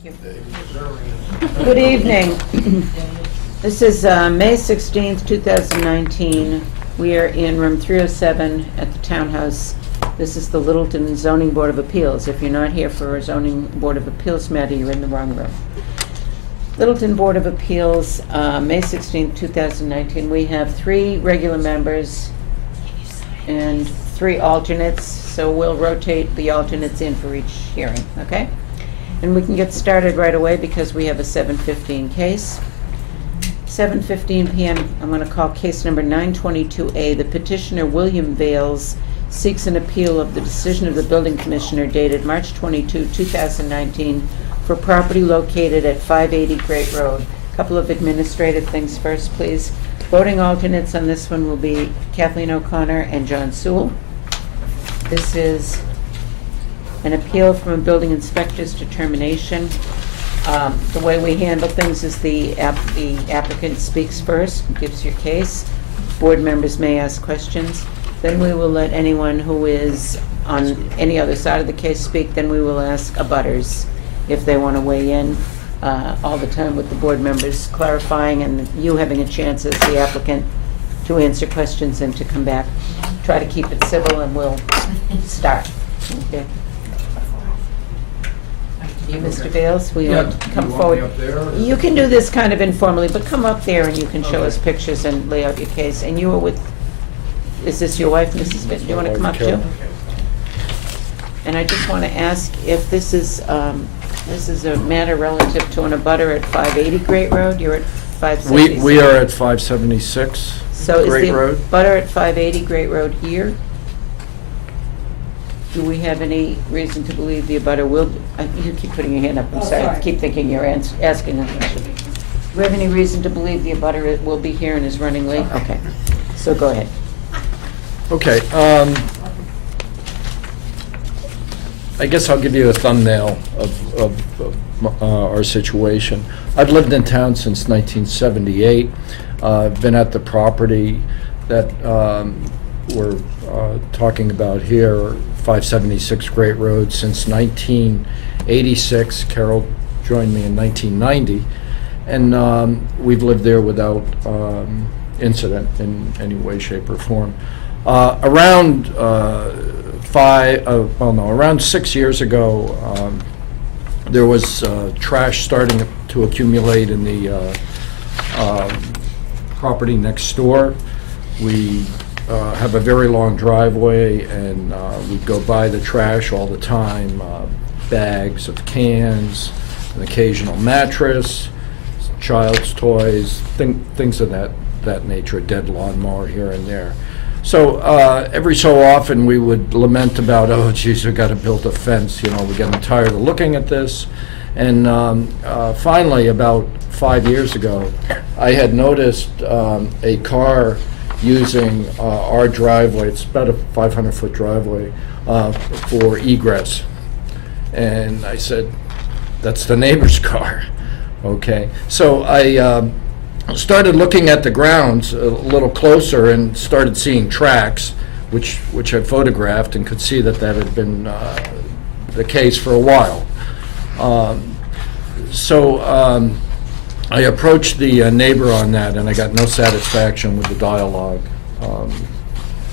Thank you. Good evening. This is May 16th, 2019. We are in room 307 at the Townhouse. This is the Littleton Zoning Board of Appeals. If you're not here for a Zoning Board of Appeals matter, you're in the wrong room. Littleton Board of Appeals, May 16th, 2019. We have 3 regular members and 3 alternates, so we'll rotate the alternates in for each hearing, okay? And we can get started right away because we have a 7:15 case. 7:15 p.m., I'm going to call case number 922A. The petitioner, William Vales, seeks an appeal of the decision of the building commissioner dated March 22, 2019, for property located at 580 Great Road. A couple of administrative things first, please. Voting alternates on this one will be Kathleen O'Connor and John Sewell. This is an appeal from a building inspector's determination. The way we handle things is the applicant speaks first, gives your case. Board members may ask questions. Then we will let anyone who is on any other side of the case speak. Then we will ask abutters if they want to weigh in, all the time with the board members clarifying and you having a chance as the applicant to answer questions and to come back. Try to keep it civil and we'll start. Okay. You, Mr. Vales, will you like to come forward? You can do this kind of informally, but come up there and you can show us pictures and lay out your case. And you were with, is this your wife, Mrs. Vitt? Do you want to come up too? And I just want to ask if this is a matter relative to an abutter at 580 Great Road? You're at 576? We are at 576 So Great is the Road. abutter at 580 Great Road here? Do we have any reason to believe the abutter will, you keep putting your hand up, I'm sorry, I keep thinking you're asking a question. Do we have any reason to believe the abutter will be here and is running late? Okay, so go ahead. Okay. I guess I'll give you a thumbnail of our situation. I've lived in town since 1978. I've been at the property that we're talking about here, 576 Great Road, since 1986. Carol joined me in 1990. And we've lived there without incident in any way, shape, or form. Around 6 years ago, there was trash starting to accumulate in the property next door. We have a very long driveway, and we go by the trash all the time, bags of cans, an occasional mattress, child's toys, things of that nature, a dead lawnmower here and there. So every so often we would lament about, oh geez, we've got to build a fence, we're getting tired of looking at this. And finally, about 5 years ago, I had noticed a car using our driveway. It's about a 500-foot driveway for egress. And I said, that's the neighbor's car. Okay, so I started looking at the grounds a little closer and started seeing tracks, which I photographed and could see that had been the case for a while. So I approached the neighbor on that, and I got no satisfaction with the dialogue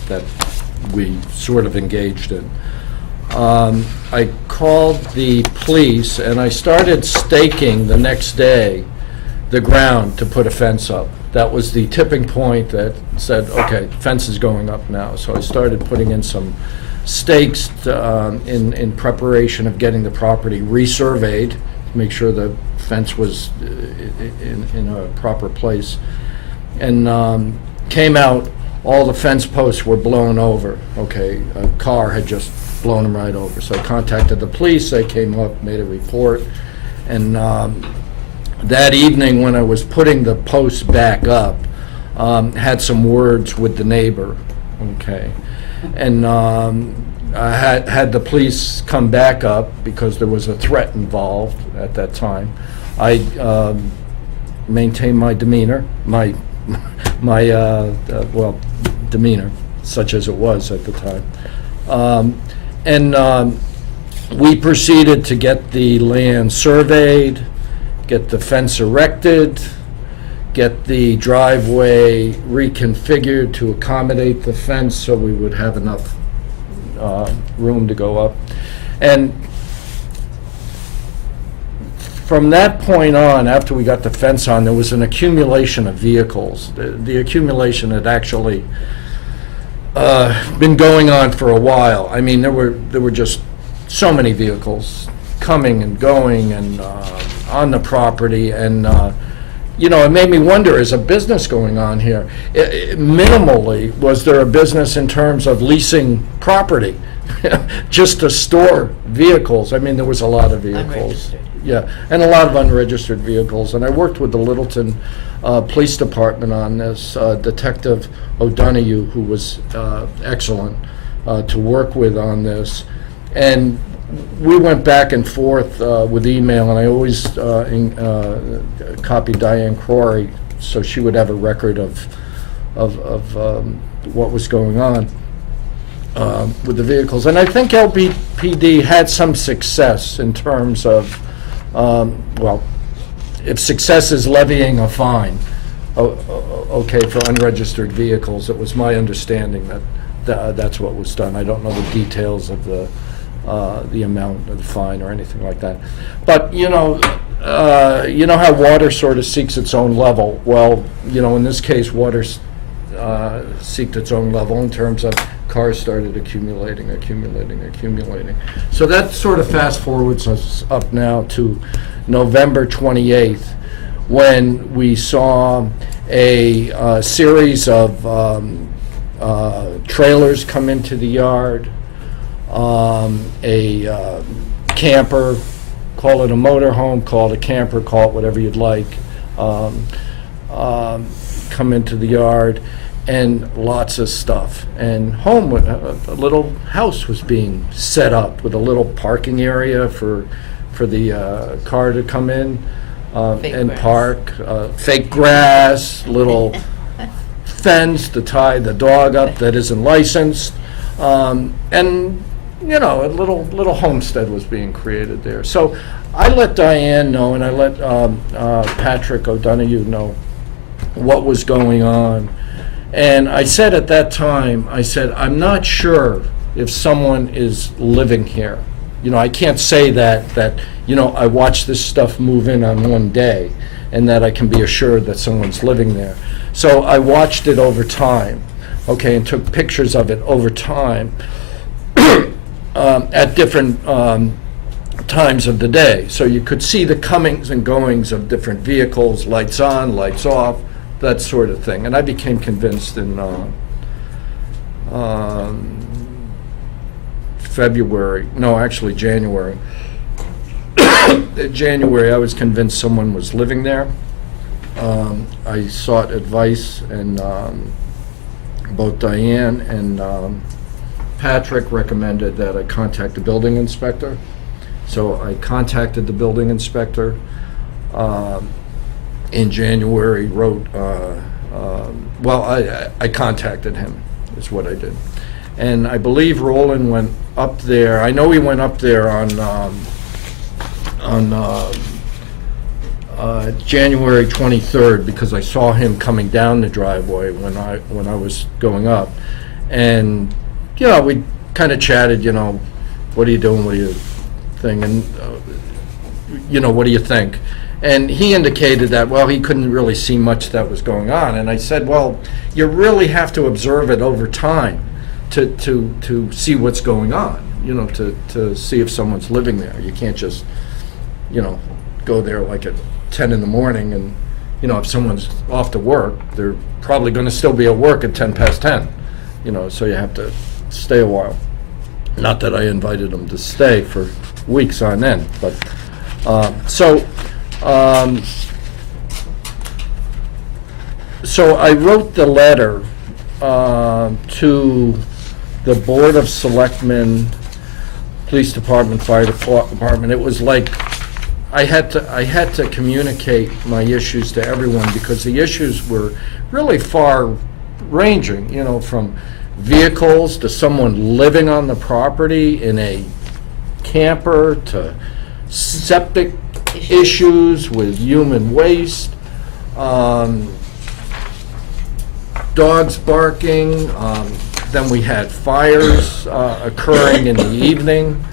that we sort of engaged in. I called the police, and I started staking the next day the ground to put a fence up. That was the tipping point that said, okay, fence is going up now. So I started putting in some stakes in preparation of getting the property resurveyed, to make sure the fence was in a proper place. And came out, all the fence posts were blown over. Okay, a car had just blown them right over. So I contacted the police, they came up, made a report, and that evening when I was putting the posts back up, had some words with the neighbor, okay? And I had the police come back up because there was a threat involved at that time. I maintained my demeanor, my demeanor, such as it was at the time. And we proceeded to get the land surveyed, get the fence erected, get the driveway reconfigured to accommodate the fence so we would have enough room to go up. And from that point on, after we got the fence on, there was an accumulation of vehicles. The accumulation had actually been going on for a while. I mean, there were just so many vehicles coming and going and on the property, and it made me wonder, is a business going on here? Minimally, was there a business in terms of leasing property just to store vehicles? I mean, there was a lot of vehicles. Unregistered. Yeah, and a lot of unregistered vehicles. And I worked with the Littleton Police Department on this, Detective O'Donoghue, who was excellent to work with on this. And we went back and forth with email, and I always copied Diane Crory so she would have a record of what was going on with the vehicles. And I think LPPD had some success in terms of, if success is levying a fine, okay, for unregistered vehicles, it was my understanding that that's what was done. I don't know the details of the amount of the fine or anything like that. But, you know how water sort of seeks its own level? Well, in this case, water seeked its own level in terms of cars started accumulating. So that sort of fast forwards us up now to November 28th, when we saw a series of trailers come into the yard, a camper, call it a motorhome, call it a camper, call it whatever you'd like, come into the yard, and lots of stuff. And a little house was being set up with a little parking area for the car to come in and grass. park. Fake grass, little fence to tie the dog up that isn't licensed, and a little homestead was being created there. So I let Diane know, and I let Patrick O'Donoghue know what was going on. And I said at that time, I'm not sure if someone is living here. I can't say that I watched this stuff move in on one day and that I can be assured that someone's living there. So I watched it over time, okay, and took pictures of it over time at different times of the day. So you could see the comings and goings of different vehicles, lights on, lights off, that sort of thing. And I became convinced in January. January, I was convinced someone was living there. I sought advice, and both Diane and Patrick recommended that I contact the building inspector. So I contacted the building inspector in January, I contacted him, is what I did. And I believe Roland went up there. I know he went up there on January 23rd, because I saw him coming down the driveway when I was going up. And, we kind of chatted, what are you doing, what are you thing, and, what do you think? And he indicated that, he couldn't really see much that was going on. And I said, you really have to observe it over time to see what's going on, to see if someone's living there. You can't just, go there like at 10 in the morning and, if someone's off to work, they're probably going to still be at work at 10 past 10, so you have to stay a while. Not that I invited them to stay for weeks on end, but, so I wrote the letter to the Board of Selectmen, Police Department, Fire Department. It was like I had to communicate my issues to everyone, because the issues were really far-ranging, from vehicles to someone living on the property in a camper to septic issues with human waste, dogs barking, then we had fires occurring in the evening,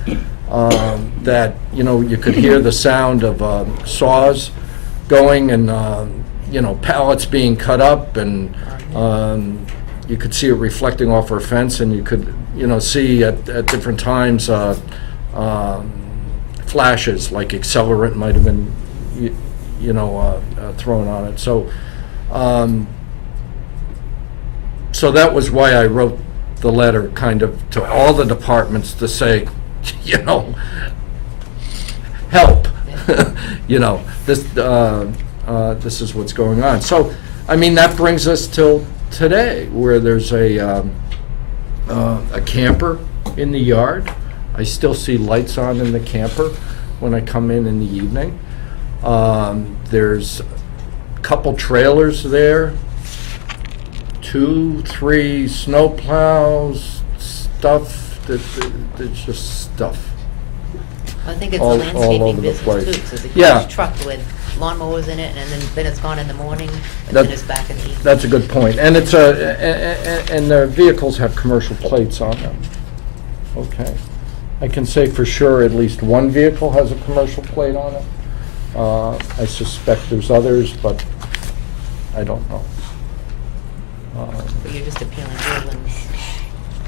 that, you know, you could hear the sound of saws going and, you know, pallets being cut up, and you could see it reflecting off our fence, and you could, you know, see at different times flashes, like accelerant might have been, you know, thrown on it. So, so that was why I wrote the letter, kind of to all the departments to say, you know, help. You know, this is what's going on. So, I mean, that brings us till today, where there's a camper in the yard. I still see lights on in the camper when I come in the evening. There's a couple trailers there, 2, 3 snow plows, stuff, there's just stuff. I think it's a all over landscaping the business place. too, because it's a Yeah. huge truck with lawnmowers in it, and then it's gone in the morning, and That- then it's back in the evening. That's a good point. And it's and the vehicles have commercial plates on them. Okay. I can say for sure at least one vehicle has a commercial plate on it. I suspect there's others, but I don't know. But you're just appealing Groveland's.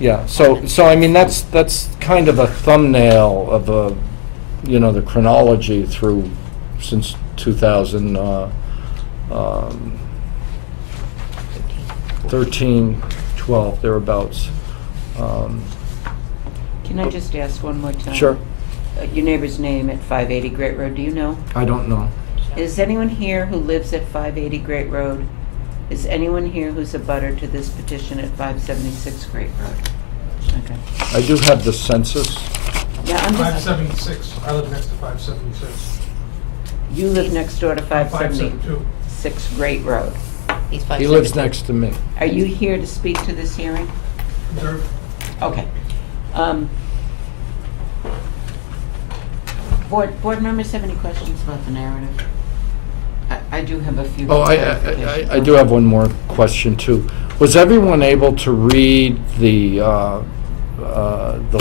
Yeah, so I mean, that's kind of a thumbnail of you know, the chronology through, since 2013, 12, thereabouts. Can I just ask one more time? Sure. Your neighbor's name at 580 Great Road, do you know? I don't know. Is anyone here who lives at 580 Great Road? Is anyone here who's a butter to this petition at 576 Great Road? Okay. I do have the census. Yeah, I'm just, 576, I live next to 576. you live next door to 572. 576 Great Road. He's He lives 572. next to me. Are you here to speak to this hearing? There- Okay. Board members have any questions about the narrative? I do have a few. Oh, I clarifications. do have one more question, too. Was everyone able to read the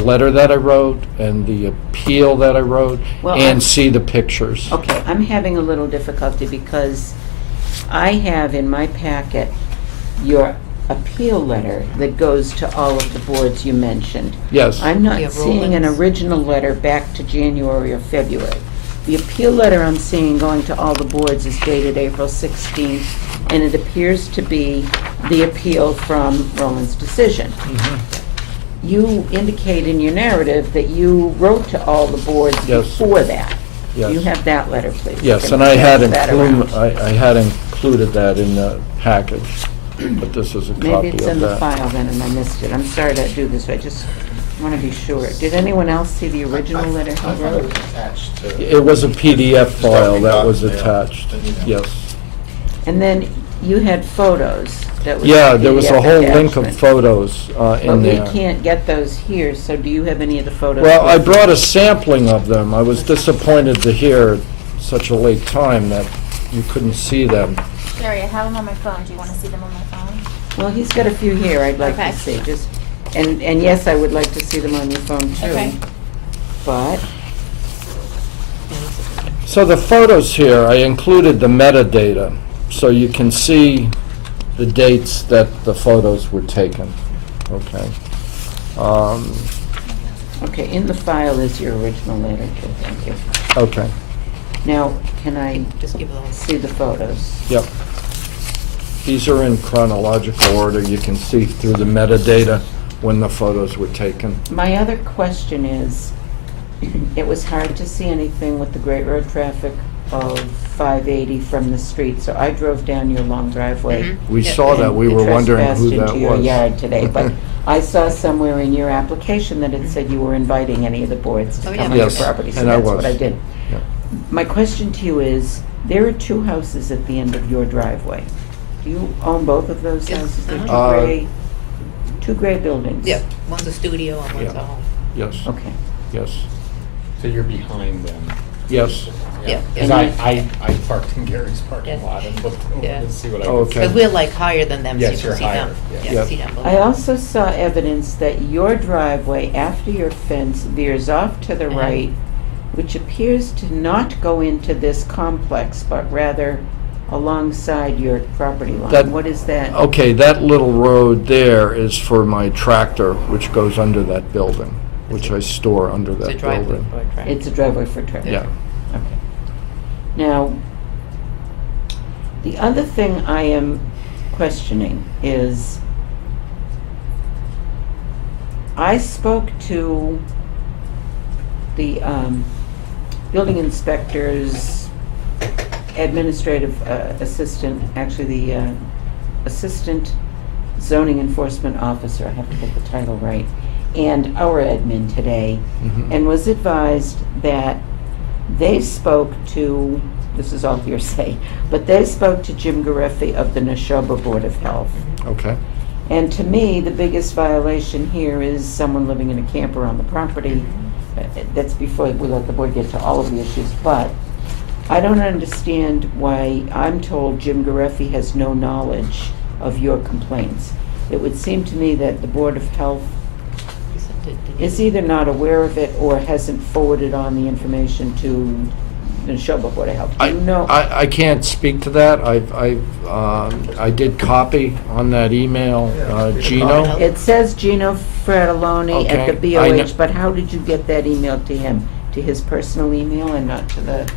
letter that I wrote and the appeal that I wrote Well, and see the pictures? Okay, I'm having a little difficulty because I have in my packet your appeal letter that goes to all of the boards you mentioned. Yes. I'm not Yeah, seeing an Roland's. original letter back to January or February. The appeal letter I'm seeing going to all the boards is dated April 16th, and it appears to be the appeal from Roland's decision. Mhm. You indicate in your narrative that you wrote to all the boards Yes. before that. Yes. You have that letter, please. Yes, Can and you I had pass that around? I had included that in the package, but this is a Maybe copy it's of in the that. file then, and I missed it. I'm sorry to do this, I just want to be sure. Did anyone else see the original letter I he thought it wrote? was attached to. It was a PDF file that was Yeah. attached, yes. And then you had photos that was. Yeah, there was a PDF whole link of attachment. photos in there. But we can't get those here, so do you have any of the photos? Well, I with brought you? a sampling of them. I was disappointed to hear at such a late time that you couldn't see them. Sherry, I have them on my phone. Do you want to see them on my phone? Well, he's got a few here I'd like Okay. to see, just, and yes, I would like to see them on your phone too. Okay. But, So the photos here, I included the metadata, so you can see the dates that the photos were taken, okay? okay, in the file is your original letter too, thank you. Okay, Now, can I Just give those. see the photos? yep. These are in chronological order. You can see through the metadata when the photos were taken. My other question is, it was hard to see anything with the Great Road traffic of 580 from the street, so I drove down your long driveway. Mhm. We Yeah. saw that, we and were wondering who trespassed that into your was. yard today, but I saw somewhere in your application that it said you were inviting any of the boards to Oh, come yeah. on your Yes, property, so and I that's what was. I did. Yeah. My question to you is, there are two houses at the end of your driveway. Do you own both of those Yeah, houses? They're uh-huh. two gray buildings? Yeah, one's a studio and one's Yeah. a home. Yes, Okay. yes. So you're behind them? Yes. Yeah. Because I parked in Gary's parking Yeah. lot and looked over Yeah. to see what I Oh, could see. okay. Because we're like higher than them, so Yes, you can you're see higher, them. yeah. Yeah, Yep. see down below. I also saw evidence that your driveway, after your fence, veers off to the Uh-huh. right, which appears to not go into this complex, but rather alongside your property That- line. What is that? Okay, that little road there is for my tractor, which goes under that building, which I store under It's a that driveway building. for a tractor. It's a driveway for traffic. Yeah. Okay. Now, the other thing I am questioning is, I spoke to the building inspector's administrative assistant, actually the assistant zoning enforcement officer, I have to get the title right, and our admin today, Mhm. and was advised that they spoke to, this is all hearsay, but they spoke to Jim Gareffi of the Neshoba Board of Health. Okay. And to me, the biggest violation here is someone living in a camper on the property. That's before we let the board get to all of the issues, but I don't understand why I'm told Jim Gareffi has no knowledge of your complaints. It would seem to me that the Board of Health is either not aware of it or hasn't forwarded on the information to the Neshoba Board of Health. Do you know? I can't speak to that. I did copy on that email, Gino. It says Gino Fratelloni at Okay, the I BOH, kn- but how did you get that email to him? To his personal email and not to the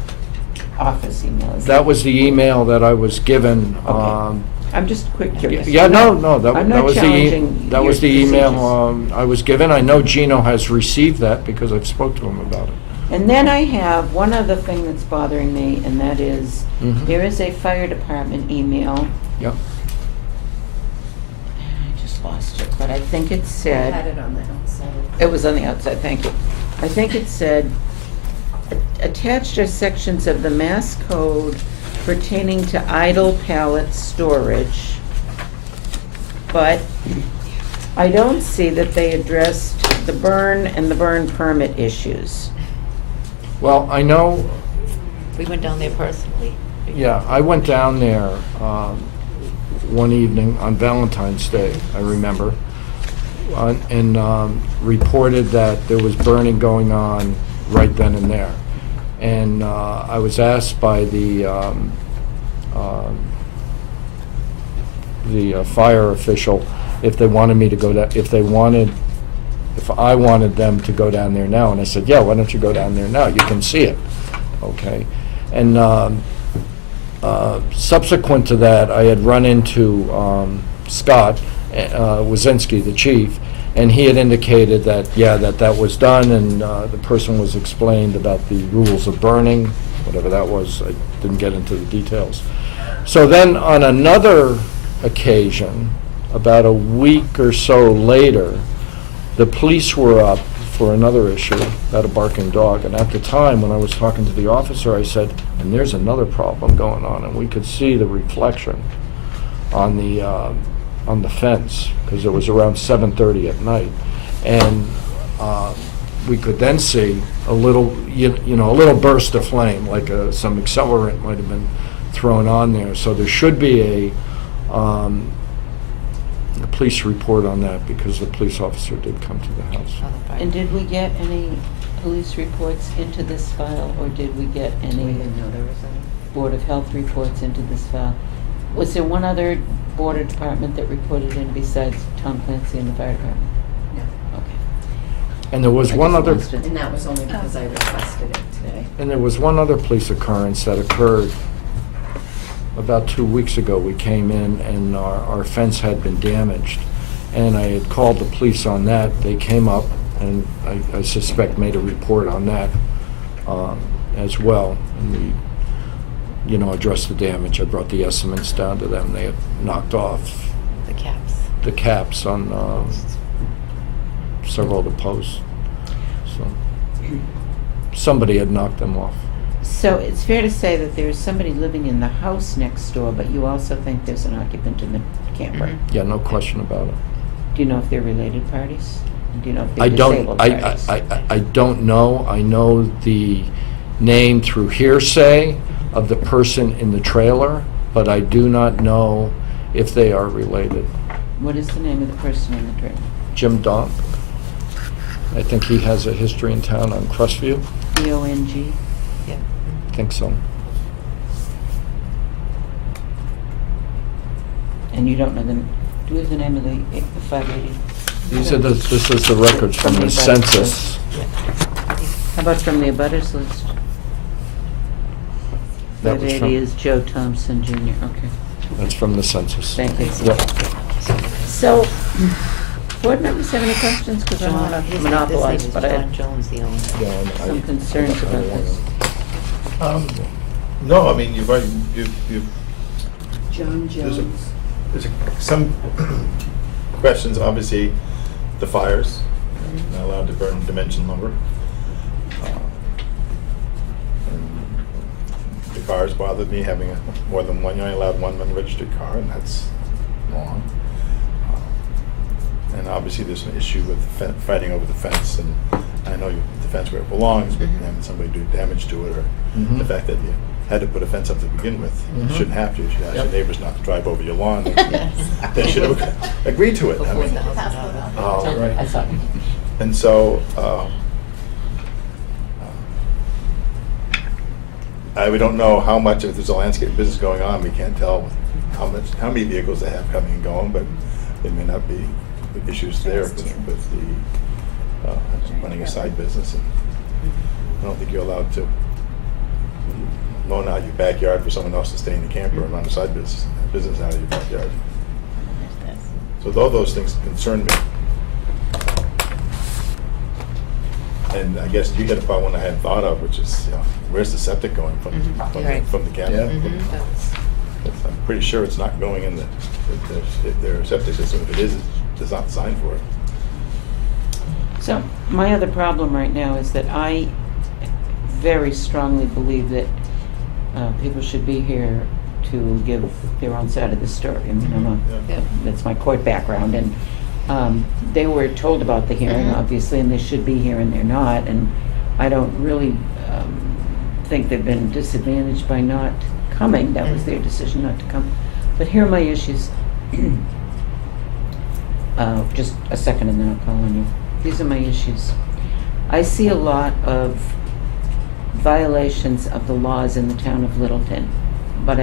office email? Is That was the email that I was given. Okay. I'm just quick curious. Yeah, no, that I'm that not was the, challenging that was the your email procedures. I was given. I know Gino has received that because I've spoke to him about it. And then I have one other thing that's bothering me, and that is, Mhm. there is a fire department email. Yep. I just lost it, but I think it said. Had it on the outside. It was on the outside, thank you. I think it said, attached are sections of the Mass Code pertaining to idle pallet storage, but I don't see that they addressed the burn and the burn permit issues. Well, I know, We went down there personally. yeah, I went down there one evening on Valentine's Day, I remember, and reported that there was burning going on right then and there. And I was asked by the fire official if they wanted me to go down, if I wanted them to go down there now. And I said, yeah, why don't you go down there now? You can see it, okay? And subsequent to that, I had run into Scott Wazinski, the chief, and he had indicated that, yeah, that was done, and the person was explained about the rules of burning, whatever that was. I didn't get into the details. So then on another occasion, about a week or so later, the police were up for another issue about a barking dog. And at the time, when I was talking to the officer, I said, and there's another problem going on. And we could see the reflection on the fence, because it was around 7:30 at night. And we could then see a little, you know, a little burst of flame, like some accelerant might have been thrown on there. So there should be a police report on that, because the police officer did come to the house. on the fire. And did we get any police reports into this file, or did we get We any didn't know there was any. Board of Health reports into this file? Was there one other board or department that reported in besides Tom Clancy and the fire department? No. Okay. And there was I one just other, lost it. And that was only because I requested it today. and there was one other police occurrence that occurred about 2 weeks ago. We came in and our fence had been damaged. And I had called the police on that. They came up and I suspect made a report on that as well. And we, you know, addressed the damage. I brought the estimates down to them. They had knocked off The caps. the caps on several of the posts. So somebody had knocked them off. So it's fair to say that there's somebody living in the house next door, but you also think there's an occupant in the camper? Mhm. Yeah, no question about it. Do you know if they're related parties? Do you know if I they're don't, disabled I drivers? I don't know. I know the name through hearsay of the person in the trailer, but I do not know if they are related. What is the name of the person in the trailer? Jim Donk. I think he has a history in town on Crestview. D-O-N-G? Yeah. I think so. And you don't know the, do we have the name of the 580? This is the records from the abutters census. How about from the abutters list? That was 580 from- is Joe Thompson Jr., okay. That's from the census. Thank you. Yep. So, board members have any questions? Because I don't John, want to his monopolize, name but is I John have Jones, the owner. some concerns about this. No, I mean, you've already, you've, John there's Jones. some questions, obviously, the fires, not allowed to burn dimension lumber. And the cars bothered me, having more than one, you're only allowed one unregistered car, and that's wrong. And obviously, there's an issue with fighting over the fence, and I know the fence where it belongs, but having somebody do damage to it, or Mhm. the fact that you had to put a fence up to begin with. You Mhm. shouldn't have to, you should ask your Yep. neighbors not to drive over your lawn. Yes. They should have agreed to it. I Before mean, the house was built. Oh, right. I saw. and so, we don't know how much, if there's a landscape business going on, we can't tell how many vehicles they have coming and going, but there may not be issues there with the, running a side business. And I don't think you're allowed to loan out your backyard for someone else to stay in the camper and run a side business out of your backyard. So all those things concern me. And I guess you hit upon one I hadn't thought of, which is, where's the septic going from, Mhm, from, right. from the cabin? Yeah. Mhm, that's- I'm pretty sure it's not going in their septic system. If it is, it's not designed for it. So, my other problem right now is that I very strongly believe that people should be here to give their own side of the story. I mean, Yeah. that's my court background, and they were told about the hearing, Mhm. obviously, and they should be here, and they're not, and I don't really think they've been disadvantaged by not coming. That was their decision not to come. But here are my issues. Just a second, and then I'll call on you. These are my issues. I see a lot of violations of the laws in the town of Littleton, but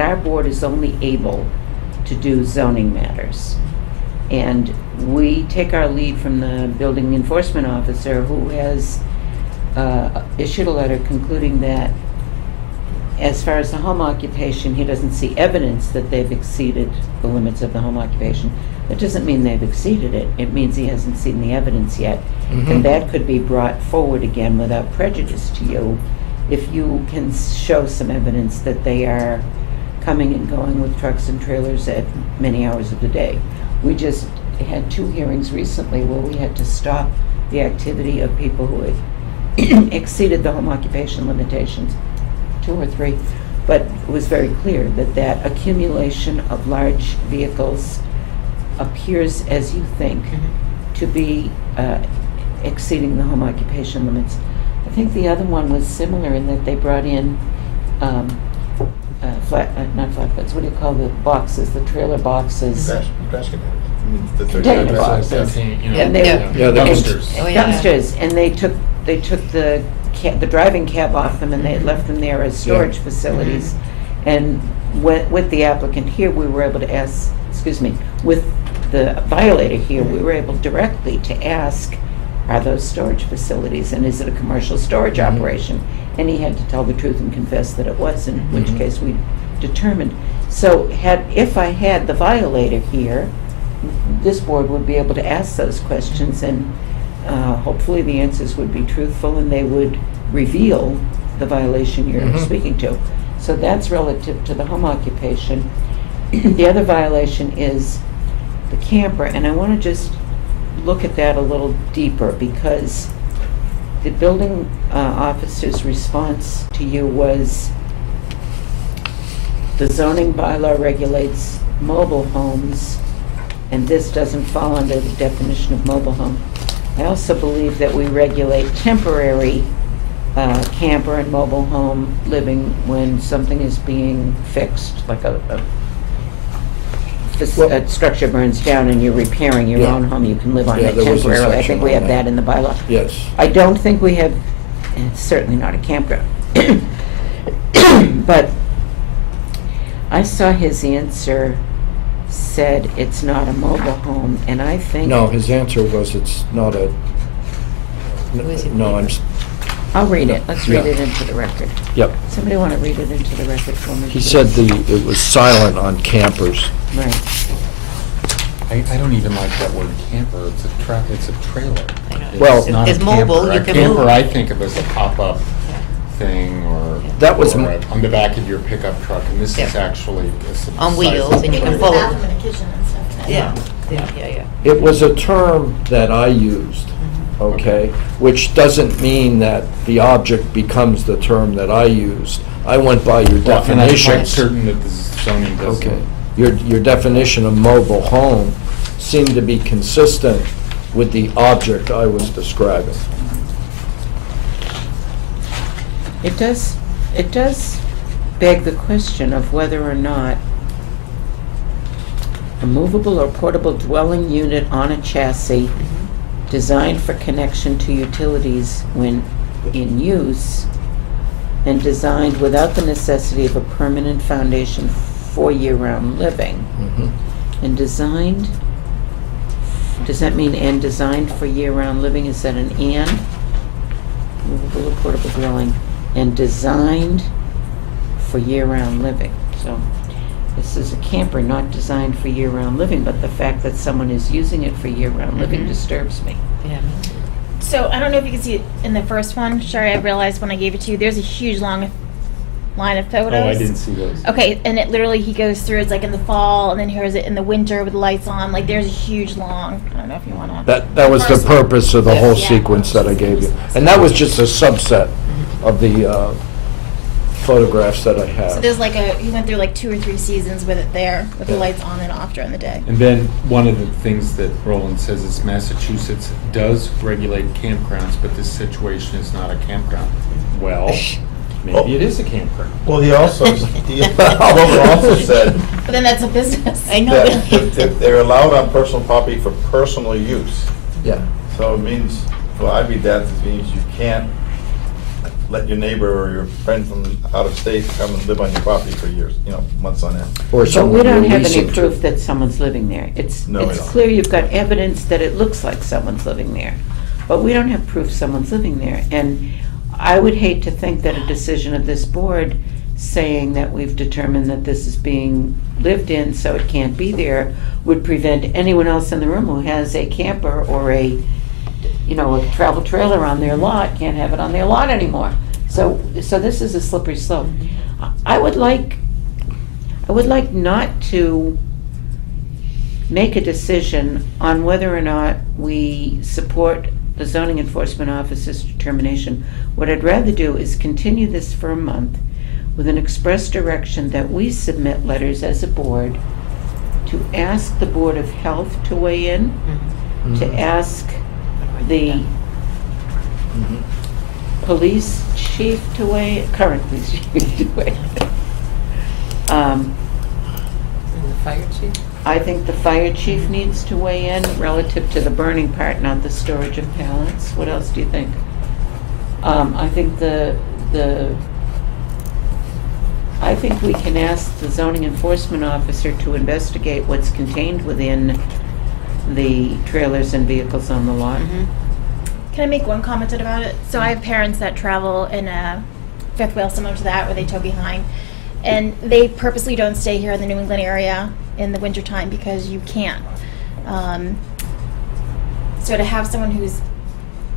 our board is only able to do zoning matters. And we take our lead from the building enforcement officer, who has issued a letter concluding that as far as the home occupation, he doesn't see evidence that they've exceeded the limits of the home occupation. That doesn't mean they've exceeded it. It means he hasn't seen the evidence yet. Mhm. And that could be brought forward again without prejudice to you if you can show some evidence that they are coming and going with trucks and trailers at many hours of the day. We just had 2 hearings recently where we had to stop the activity of people who had exceeded the home occupation limitations, 2 or 3. But it was very clear that that accumulation of large vehicles appears, as you think, to be exceeding the home occupation limits. I think the other one was similar in that they brought in not flatbeds, what do you call the boxes, the trailer boxes? The Container 13 boxes. You know, And they- Yeah, the dumpsters. Oh, yeah. Dumpsters, and they took the driving cab off them, and they had left them there as storage facilities. And with the applicant here, we were able to ask, with the violator here, we were able directly to ask, are those storage facilities, and is it a commercial storage Mhm. operation? And he had to tell the truth and confess that it was, in which Mhm. case we determined. So if I had the violator here, this board would be able to ask those questions, and hopefully the answers would be truthful, and they would reveal the violation you're Mhm. speaking to. So that's relative to the home occupation. The other violation is the camper, and I want to just look at that a little deeper, because the building officer's response to you was the zoning bylaw regulates mobile homes and this doesn't fall under the definition of mobile home. I also believe that we regulate temporary camper and mobile home living when something is being fixed, like a structure burns down and you're repairing your Yeah. own home, you can live on Yeah, it there was a temporarily. I section think we on have that. that in the bylaw. Yes. I don't think we have, and it's certainly not a campground. But I saw his answer said it's not a mobile home, and I think. No, his answer was it's not a, Was it no, I'm, I'll read it. Let's read Yeah. it into the record. yep. Somebody want to read it into the record for me? He please? said it was silent on campers. Right. I don't even like that word camper, it's a trailer. I know. Well- It's not a It's mobile, camper. you A can camper, move. I think of as a pop-up thing, or. That was or m- on the back of your pickup truck, and this is Yeah. actually. On wheels, and you can There's a pull it. bathroom and a kitchen and stuff. Yeah. It was a term that I used, okay, which doesn't mean that the object becomes the term that I used. I went by your Well, and I'm quite definition. certain that the zoning doesn't. Okay. Your definition of mobile home seemed to be consistent with the object I was describing. It does beg the question of whether or not a movable or portable dwelling unit on a chassis designed for connection to utilities when in use and designed without the necessity of a permanent foundation for year-round living. Mhm. And designed, does that mean and designed for year-round living? Is that an and? Movable or portable dwelling, and designed for year-round living. So this is a camper not designed for year-round living, but the fact that someone is using it for year-round living Mhm. disturbs me. Yeah. So I don't know if you can see it in the first one. Sherry, I realized when I gave it to you, there's a huge long line of photos. Oh, I didn't see those. Okay, and it literally, he goes through, it's like in the fall, and then here's it in the winter with the lights on. Like, there's a huge long, I don't know if you want to. That was the purpose of the whole Yeah. sequence that I gave you. And that was just a subset of the photographs that I So have. there's like he went through like 2 or 3 seasons with it there, with the Yeah. lights on and off during the day. And then one of the things that Roland says is Massachusetts does regulate campgrounds, but this situation is not a campground. Well, maybe it is a campground. Well, he also said But then that's a business. I know. that they're allowed on personal property for personal use. Yeah. So it means, well, I read that, it means you can't let your neighbor or your friend from out of state come and live on your property for years, months on end. Or So someone we don't you're have any leasing to. proof that someone's living there. It's No, we don't. clear you've got evidence that it looks like someone's living there, but we don't have proof someone's living there. And I would hate to think that a decision of this board saying that we've determined that this is being lived in, so it can't be there, would prevent anyone else in the room who has a camper or a travel trailer on their lot, can't have it on their lot anymore. So this is a slippery slope. I would like not to make a decision on whether or not we support the zoning enforcement officer's determination. What I'd rather do is continue this for a month with an express direction that we submit letters as a board to ask the Board of Health to weigh in, to ask the Mhm. police chief to weigh, current police chief to weigh. And the fire chief? I think the fire chief needs to weigh in relative to the burning part, not the storage of pallets. What else do you think? I think I think we can ask the zoning enforcement officer to investigate what's contained within the trailers and vehicles on the lot. Mhm. Can I make one comment about it? So I have parents that travel in a fifth wheel similar to that, where they tow behind, and they purposely don't stay here in the New England area in the wintertime because you can't. So to have someone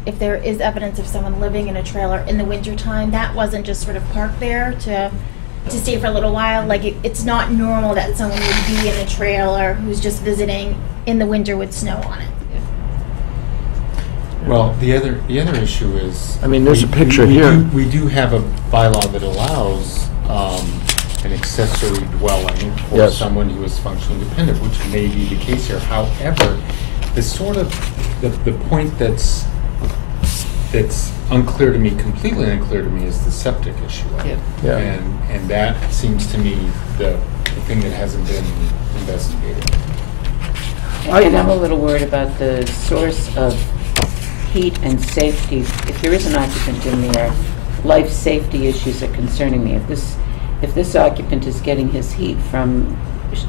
if there is evidence of someone living in a trailer in the wintertime, that wasn't just sort of parked there to stay for a little while. Like, it's not normal that someone would be in a trailer who's just visiting in the winter with snow on it. Well, the other issue is. I mean, there's a picture we here. We do have a bylaw that allows an accessory dwelling for Yes. someone who is functionally dependent, which may be the case here. However, the sort of, the point that's unclear to me, completely unclear to me, is the septic issue. Yeah. Yeah. And that seems to me the thing that hasn't been investigated. And I'm a little worried about the source of heat and safety. If there is an occupant in there, life safety issues are concerning me. If this occupant is getting his heat from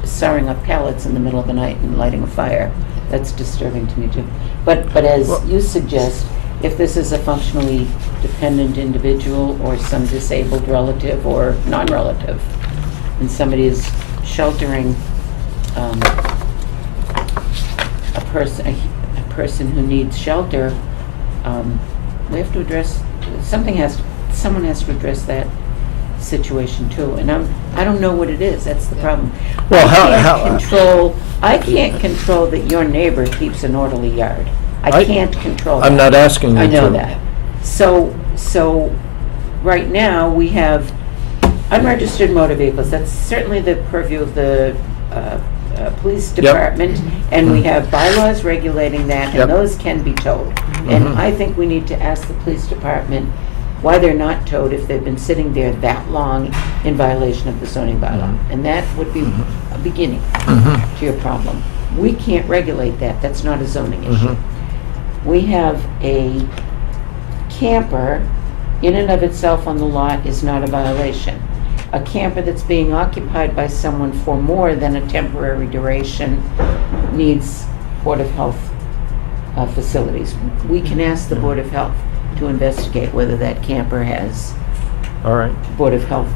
sewing up pallets in the middle of the night and lighting a fire, that's disturbing to me too. But as you suggest, if this is a functionally dependent individual or some disabled relative or non-relative, and somebody is sheltering a person who needs shelter, we have to address, someone has to address that situation too. And I don't know what it is, that's the problem. Well, I can't control that your neighbor keeps an orderly yard. I can't control that. I'm not asking you I know to. that. So, right now, we have unregistered motor vehicles. That's certainly the purview of the police department. And we have bylaws regulating that, Yep. and those can be towed. And Mhm. I think we need to ask the police department why they're not towed if they've been sitting there that long in violation of the zoning bylaw. And that would be a beginning Mhm. to your problem. We can't regulate that. That's not a zoning Mhm. issue. We have a camper in and of itself on the lot is not a violation. A camper that's being occupied by someone for more than a temporary duration needs Board of Health facilities. We can ask the Board of Health to investigate whether that camper has All right. Board of Health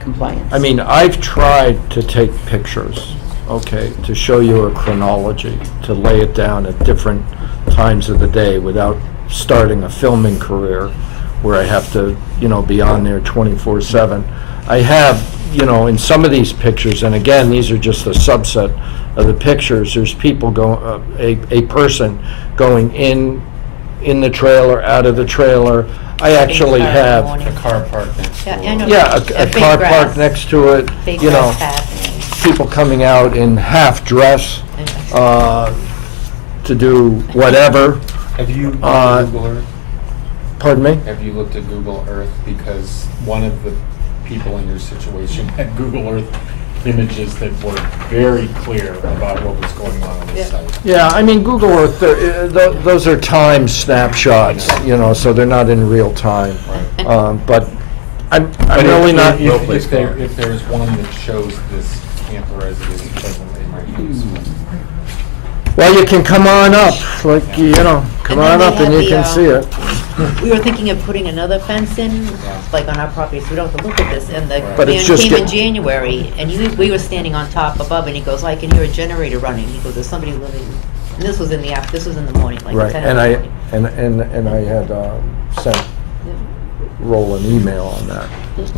compliance. I mean, I've tried to take pictures, okay, to show you a chronology, to lay it down at different times of the day without starting a filming career where I have to, be on there 24/7. I have, in some of these pictures, and again, these are just a subset of the pictures, there's people a person going in the trailer, out of the trailer. I actually car in the have, morning. A car parked next door. Yeah, I know. yeah, a big car grass. parked next to it, Big grass path. people coming out in half-dress to do whatever. Have you looked Uh, at Google Earth? Pardon me? Have you looked at Google Earth? Because one of the people in your situation had Google Earth images that were very clear about what was going on the site. Yeah, I mean, Google Earth, those are time snapshots, so they're not in real time. Right. But I'm But really not, If there's one that shows this camper as it is presently, it might be useful. well, you can come on up, come And then on they up and have you the, can see it. We were thinking of putting another fence in, like on our property, so we don't have to look at this. And the But man it's just came in get- January, and we were standing on top above, and he goes, I can hear a generator running. He goes, there's somebody living, and this was in the morning, like Right, 10 and in the morning. and I had sent Roll an email on that.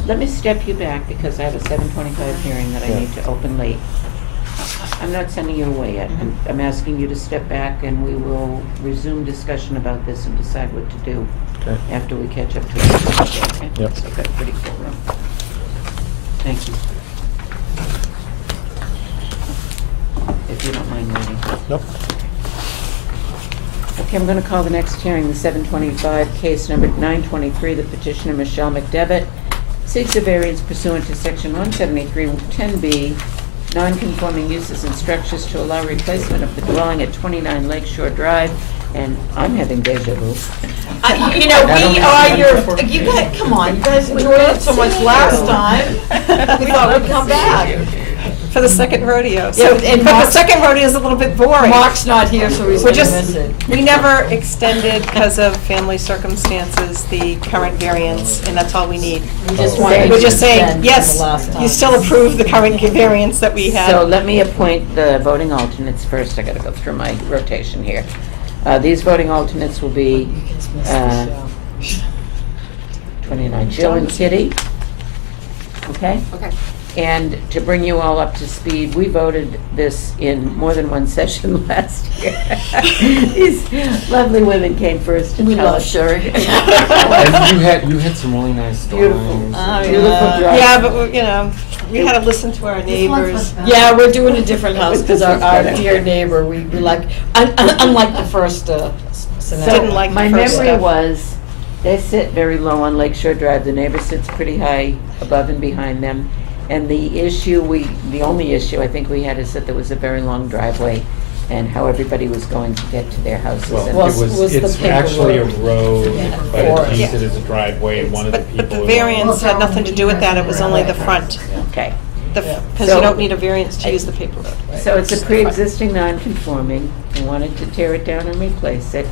Let me step you back because I have a 7:25 hearing that I Yeah. need to open late. I'm not sending you away yet. I'm asking you to step back and we will resume discussion about this and decide what to do Okay. after we catch up to it. Okay? Yep. So I've got a pretty full room. Thank you. If you don't mind waiting. Nope. Okay, I'm going to call the next hearing, the 725, case number 923, the petitioner Michelle McDevitt seeks a variance pursuant to section 173-10B, non-conforming uses and structures to allow replacement of the dwelling at 29 Lakeshore Drive, and I'm having deja vu. We are you guys, come on, you guys enjoyed it so much last time. We thought we'd come back. For the second rodeo. Yeah, and But the Mark's- second rodeo is a little bit boring. Mark's not here, so he's We're gonna just, miss it. we never extended because of family circumstances, the current variance, and that's all we need. We just wanted We're to just saying, extend yes, from the last time. you still approve the current variance that we had. So let me appoint the voting alternates first. I gotta go through my rotation here. These voting alternates will be You can dismiss the show. 29 Jill and Kitty. Okay? Okay. And to bring you all up to speed, we voted this in more than one session last year. These lovely women came first to We tell love us. Sherry. And you had some really nice Beautiful. drawings. Beautiful drive. Yeah, but, you know, we had to listen to our neighbors. Yeah, we're doing a different house because our better. dear neighbor, we like, unlike the first scenario. Didn't like the My first memory stuff. was, they sit very low on Lakeshore Drive, the neighbor sits pretty high above and behind them. And the only issue I think we had is that there was a very long driveway and how everybody was going to get to their houses. Well, And- was the it's paper actually a road. road, Yeah. but Or- it's used Yeah. as a driveway, and one of the But people. the variance had nothing to do with that, it was only the front. Okay. Because So- you don't need a variance to use the paper road. So it's a pre-existing non-conforming. They wanted to tear it down and replace it.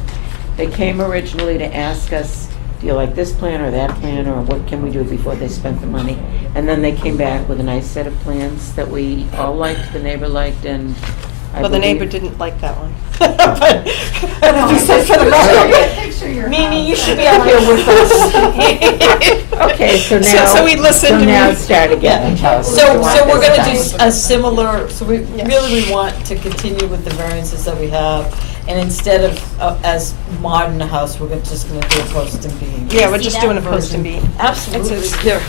They came originally to ask us, do you like this plan or that plan, or what can we do before they spent the money? And then they came back with a nice set of plans that we all liked, the neighbor liked, and I Well, the neighbor believe- didn't like that one. But he said for the record, Mimi, you should be up here with us. Okay, so now. So we listened So and now we- start again. Tell us what So, you want so we're this gonna do time. a similar, so we, Yeah. really we want to continue with the variances that we have. And instead of, as modern a house, we're just gonna do a post and beam. Yeah, we're See just that doing a post and beam. Absolutely. It's- There.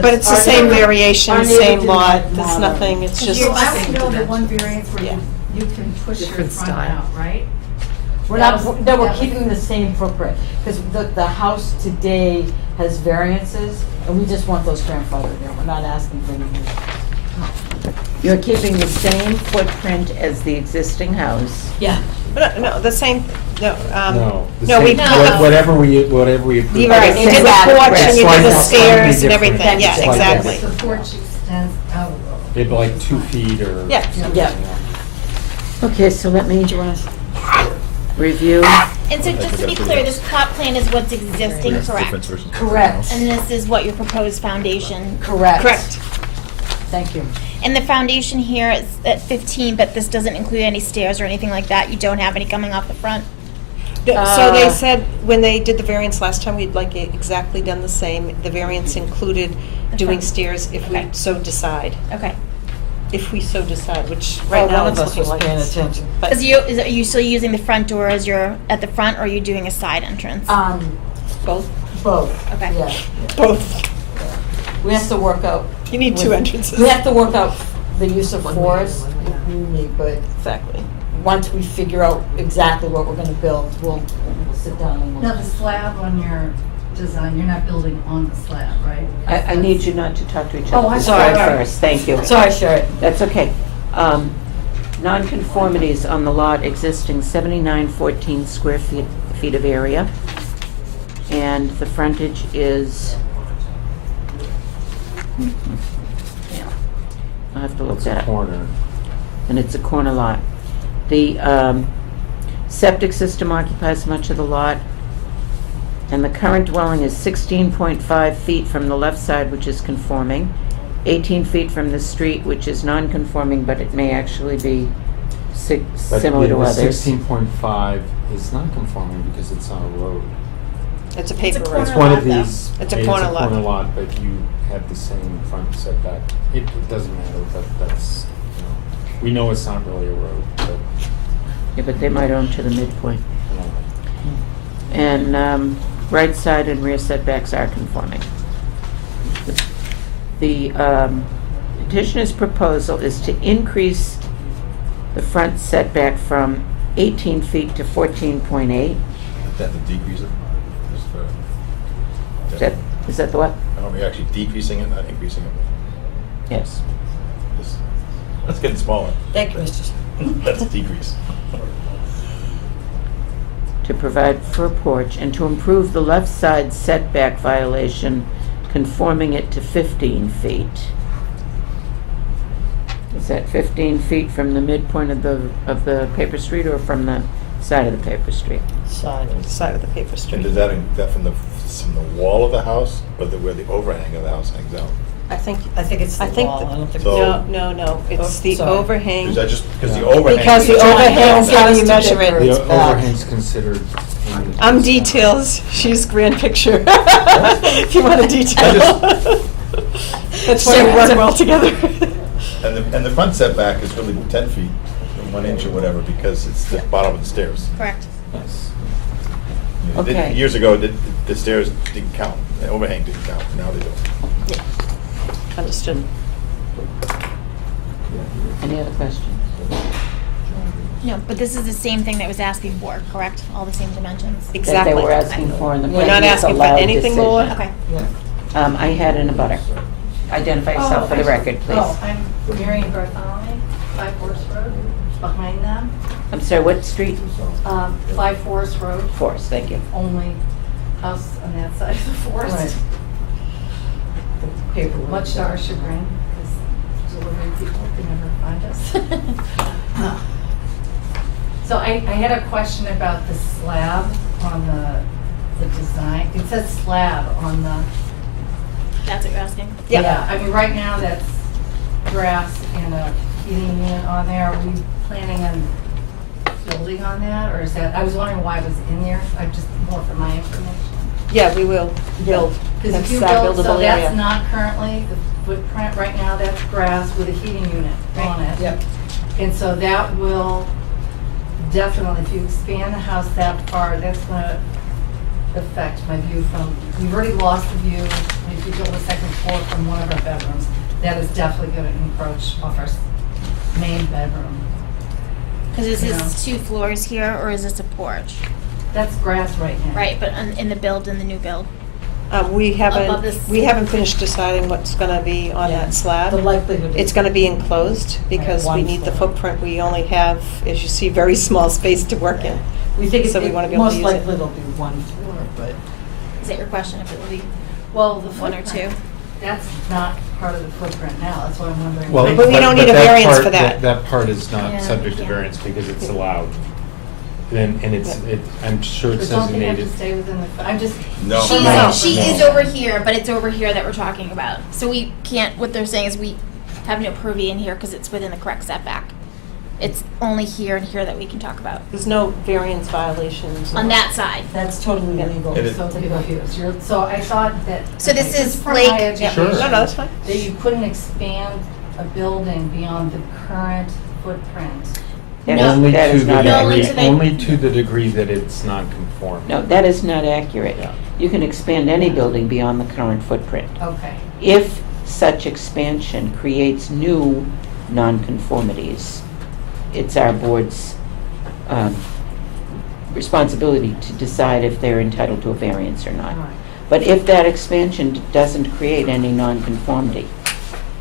But it's the Our same neighbor- variation, our neighbor same didn't lot, like there's modern. nothing, it's just. So I would know the one variance where Yeah. you can push your Different front style. out, right? We're That not, was- no, we're that was- keeping the same footprint, because the house today has variances, and we just want those grandfathered in, we're not asking for any new. You're keeping the same footprint as the existing house. Yeah. No, the same, no, No. the no, we. same- Whatever we approved. You right, you did the Right. porch and you did Slightly- the slightly stairs and different. everything, yeah, Slightly exactly. different. The porch extends out. Maybe like 2 feet or. Yeah. something, Yeah. Okay, so let me Do you want us? And review. so I just think to be that's clear, pretty this plot plan is what's existing, correct? Correct. And this is what your proposed foundation. Correct. Correct. Thank you. And the foundation here is at 15, but this doesn't include any stairs or anything like that? You don't have any coming off the front? So they said, when they did the variance last time, we'd like it exactly done the same. The variance included doing Okay. stairs if we Okay. so decide. Okay. If we so decide, which Well, right now one it's of us looking was like paying it's. attention. But Are you still using the front door as your, at the front, or are you doing a side entrance? both, Both. Okay. Yeah. both. We have to work out. You need two with- entrances. We have to work out the use of force, if we need, but Exactly. once we figure out exactly what we're gonna build, we'll sit down and Now, we'll. the slab on your design, you're not building on the slab, right? I need you not to talk to each Oh, other. I'm sorry. First, thank you. Sorry, Sherry. That's okay. Nonconformities on the lot existing 7914 square feet of area. And the frontage is, yeah, I'll have to look It's that a up. corner. And it's a corner lot. The septic system occupies much of the lot, and the current dwelling is 16.5 feet from the left side, which is conforming, 18 feet from the street, which is non-conforming, but it may actually be But similar to the others. 16.5 is not conforming because it's on a road. It's a paper corner road. It's one of lot, though. these. It's a corner lot. It's a corner lot, but you have the same front setback. It doesn't matter, but that's, you know, we know it's not really a road, but, Yeah, but they might own to the midpoint. you know. And right side and rear setbacks are conforming. The petitioner's proposal is to increase the front setback from 18 feet to 14.8. That to decrease it? Just for- Is that the what? Are we actually decreasing it, not increasing it? Yes. Just- That's getting smaller. Thank you, Mr. That's a decrease. To provide for a porch and to improve the left side setback violation, conforming it to 15 feet. Is that 15 feet from the midpoint of the paper street or from the side of the paper street? Side. Side of the paper And street. is that from the wall of the house, or where the overhang of the house hangs out? I think, I think it's the I think wall, that- I don't think. So- no, it's Oh, the sorry. overhang. Is that just, because the overhang? Because the is- overhang's how you It's measure it. bigger. The It's back. overhang's considered. in the I'm design. details, she's grand picture. If you want a detail. That's why we work well together. And the front setback is really 10 feet, and 1 inch or whatever, because it's the bottom of the stairs. Correct. Yes. Okay. Years ago, the stairs didn't count, the overhang didn't count, now they do. Understood. Any other questions? No, but this is the same thing that was asked before, correct? All the same dimensions? That Exactly. they were asking for in the We're not previous asking for allowed anything more. decision. Okay. I had in a butter. Identify yourself for the record, please. Oh, I'm Marion Bartholomew, 5 Forest Road, behind them. I'm sorry, what street? 5 Forest Road, Forest, thank you. only house on that side of the forest. Much to our chagrin, because delivery people can never find us. So I had a question about the slab on the design. It says slab on the, That's what you're asking? Yep. yeah, I mean, right now that's grass and a heating unit on there. Are we planning on building on that, or is that, I was wondering why it was in there. I'm just more for my information. Yeah, we will build. Because if That's you our build, so buildable that's area. not currently the footprint right now, that's grass with a heating unit on it. Yep. And so that will definitely, if you expand the house that far, that's gonna affect my view from, we've already lost the view, if you build a second floor from one of our bedrooms, that is definitely gonna encroach off our main bedroom. Because is Yeah. this 2 floors here, or is this a porch? That's grass right now. Right, but in the build, in the new build? We Above this- haven't finished deciding what's gonna be on Yeah. that slab. The likelihood. It's gonna be enclosed because we one need the floor. footprint. We only have, as you see, very small space to work in. We think So we wanna be able to use it. most likely it'll be 1 floor, but. Is that your question, if it will be Well, the 1 or 2? footprint, that's not part of the footprint now, that's what I'm wondering. Well, But we don't need a variance part- for that. That part is not Yeah, subject to yeah. variance because it's allowed. And I'm sure it's But don't they have designated. to stay within the, I'm just. No. She's, No. she No. is over here, but it's over here that we're talking about. So we can't, what they're saying is we have no purview in here because it's within the correct setback. It's only here and here that we can talk about, There's no variance violations. on that side. That's totally legal. It is. So it's confused. So I thought that. So this okay, is just for Lake- my Yeah. education, Sure. No, that's fine. That you couldn't expand a building beyond the current footprint. That No. is- Only that to is the not No, degree, to the- only to the degree that it's non-conforming. No, that is not accurate. Yeah. You can expand any building beyond the current footprint. Okay. If such expansion creates new nonconformities, it's our board's responsibility to decide if they're entitled to a variance or not. All right. But if that expansion doesn't create any nonconformity,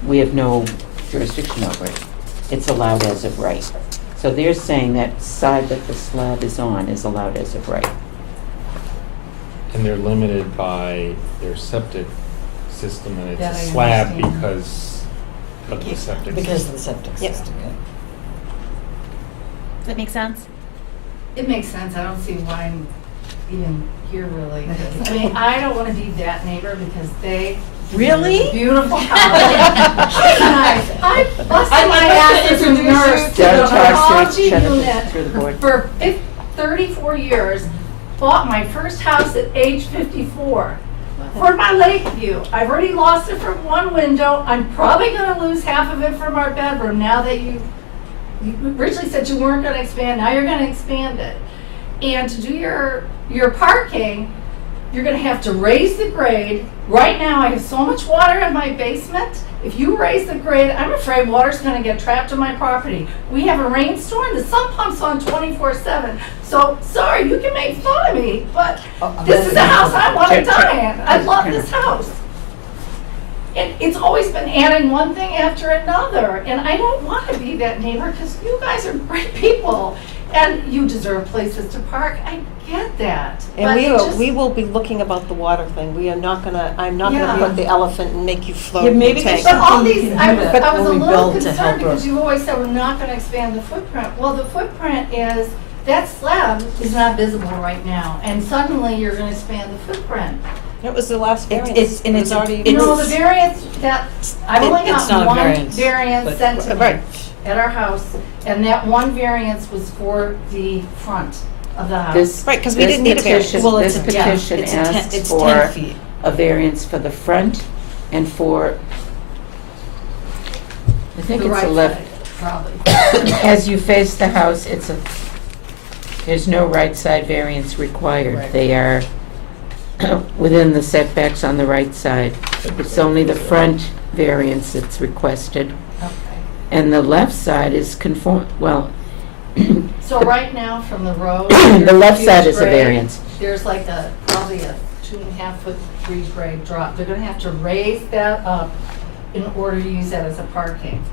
we have no jurisdiction over it. It's allowed as of right. So they're saying that side that the slab is on is allowed as of right. And they're limited by their septic system and That it's I a slab understand. because of the septic Because system. of the septic Yep. system, yeah. Does that make sense? It makes sense. I don't see why I'm even here really. 'Cause, I mean, I don't want to be that neighbor because they. Really? Beautiful house. Nice. I busted my ass as a nurse to Don't the talk oncology through- shut it unit through the board. for 34 years. Bought my first house at age 54. For my Lakeview. I've already lost it from one window. I'm probably gonna lose half of it from our bedroom now that you originally said you weren't gonna expand, now you're gonna expand it. And to do your parking, you're gonna have to raise the grade. Right now, I have so much water in my basement. If you raise the grade, I'm afraid water's gonna get trapped in my property. We have a rainstorm, the sump pump's on 24/7. So, sorry, you can make fun of me, but this is the house I wanna die in. I love this house. And it's always been adding one thing after another, and I don't want to be that neighbor because you guys are great people, and you deserve places to park. I get that. And but it just- we will be looking about the water thing. We are not gonna, I'm not Yeah. gonna put the elephant and make you float Yeah, in the maybe tank. But all something these, you I can was, do I was a when we little build to help concerned because us. you always said we're not gonna expand the footprint. Well, the footprint is, that slab is not visible right now, and suddenly you're gonna expand the footprint. It was the last It's- variance. it's- and It was it's- already. it's- No, the variance that, I've only it's not gotten a one variance, variance but- sent to me Right. at our house, and that one variance was for the front of the house. This Right, 'cause we this didn't need a variance. petition- Well, This it's a- yeah, petition it's a ten- asks it's 10 for feet. a variance for the front and for I think The it's a right left. side, probably. As you face the house, there's no right side variance required. Right. They are within the setbacks on the right side. It's only the front variance that's requested. Okay. And the left side is So right now from the road. the there's left side huge is a grade. variance. There's like probably a 2.5 foot, 3 grade drop. They're gonna have to raise that up in order to use that as a parking.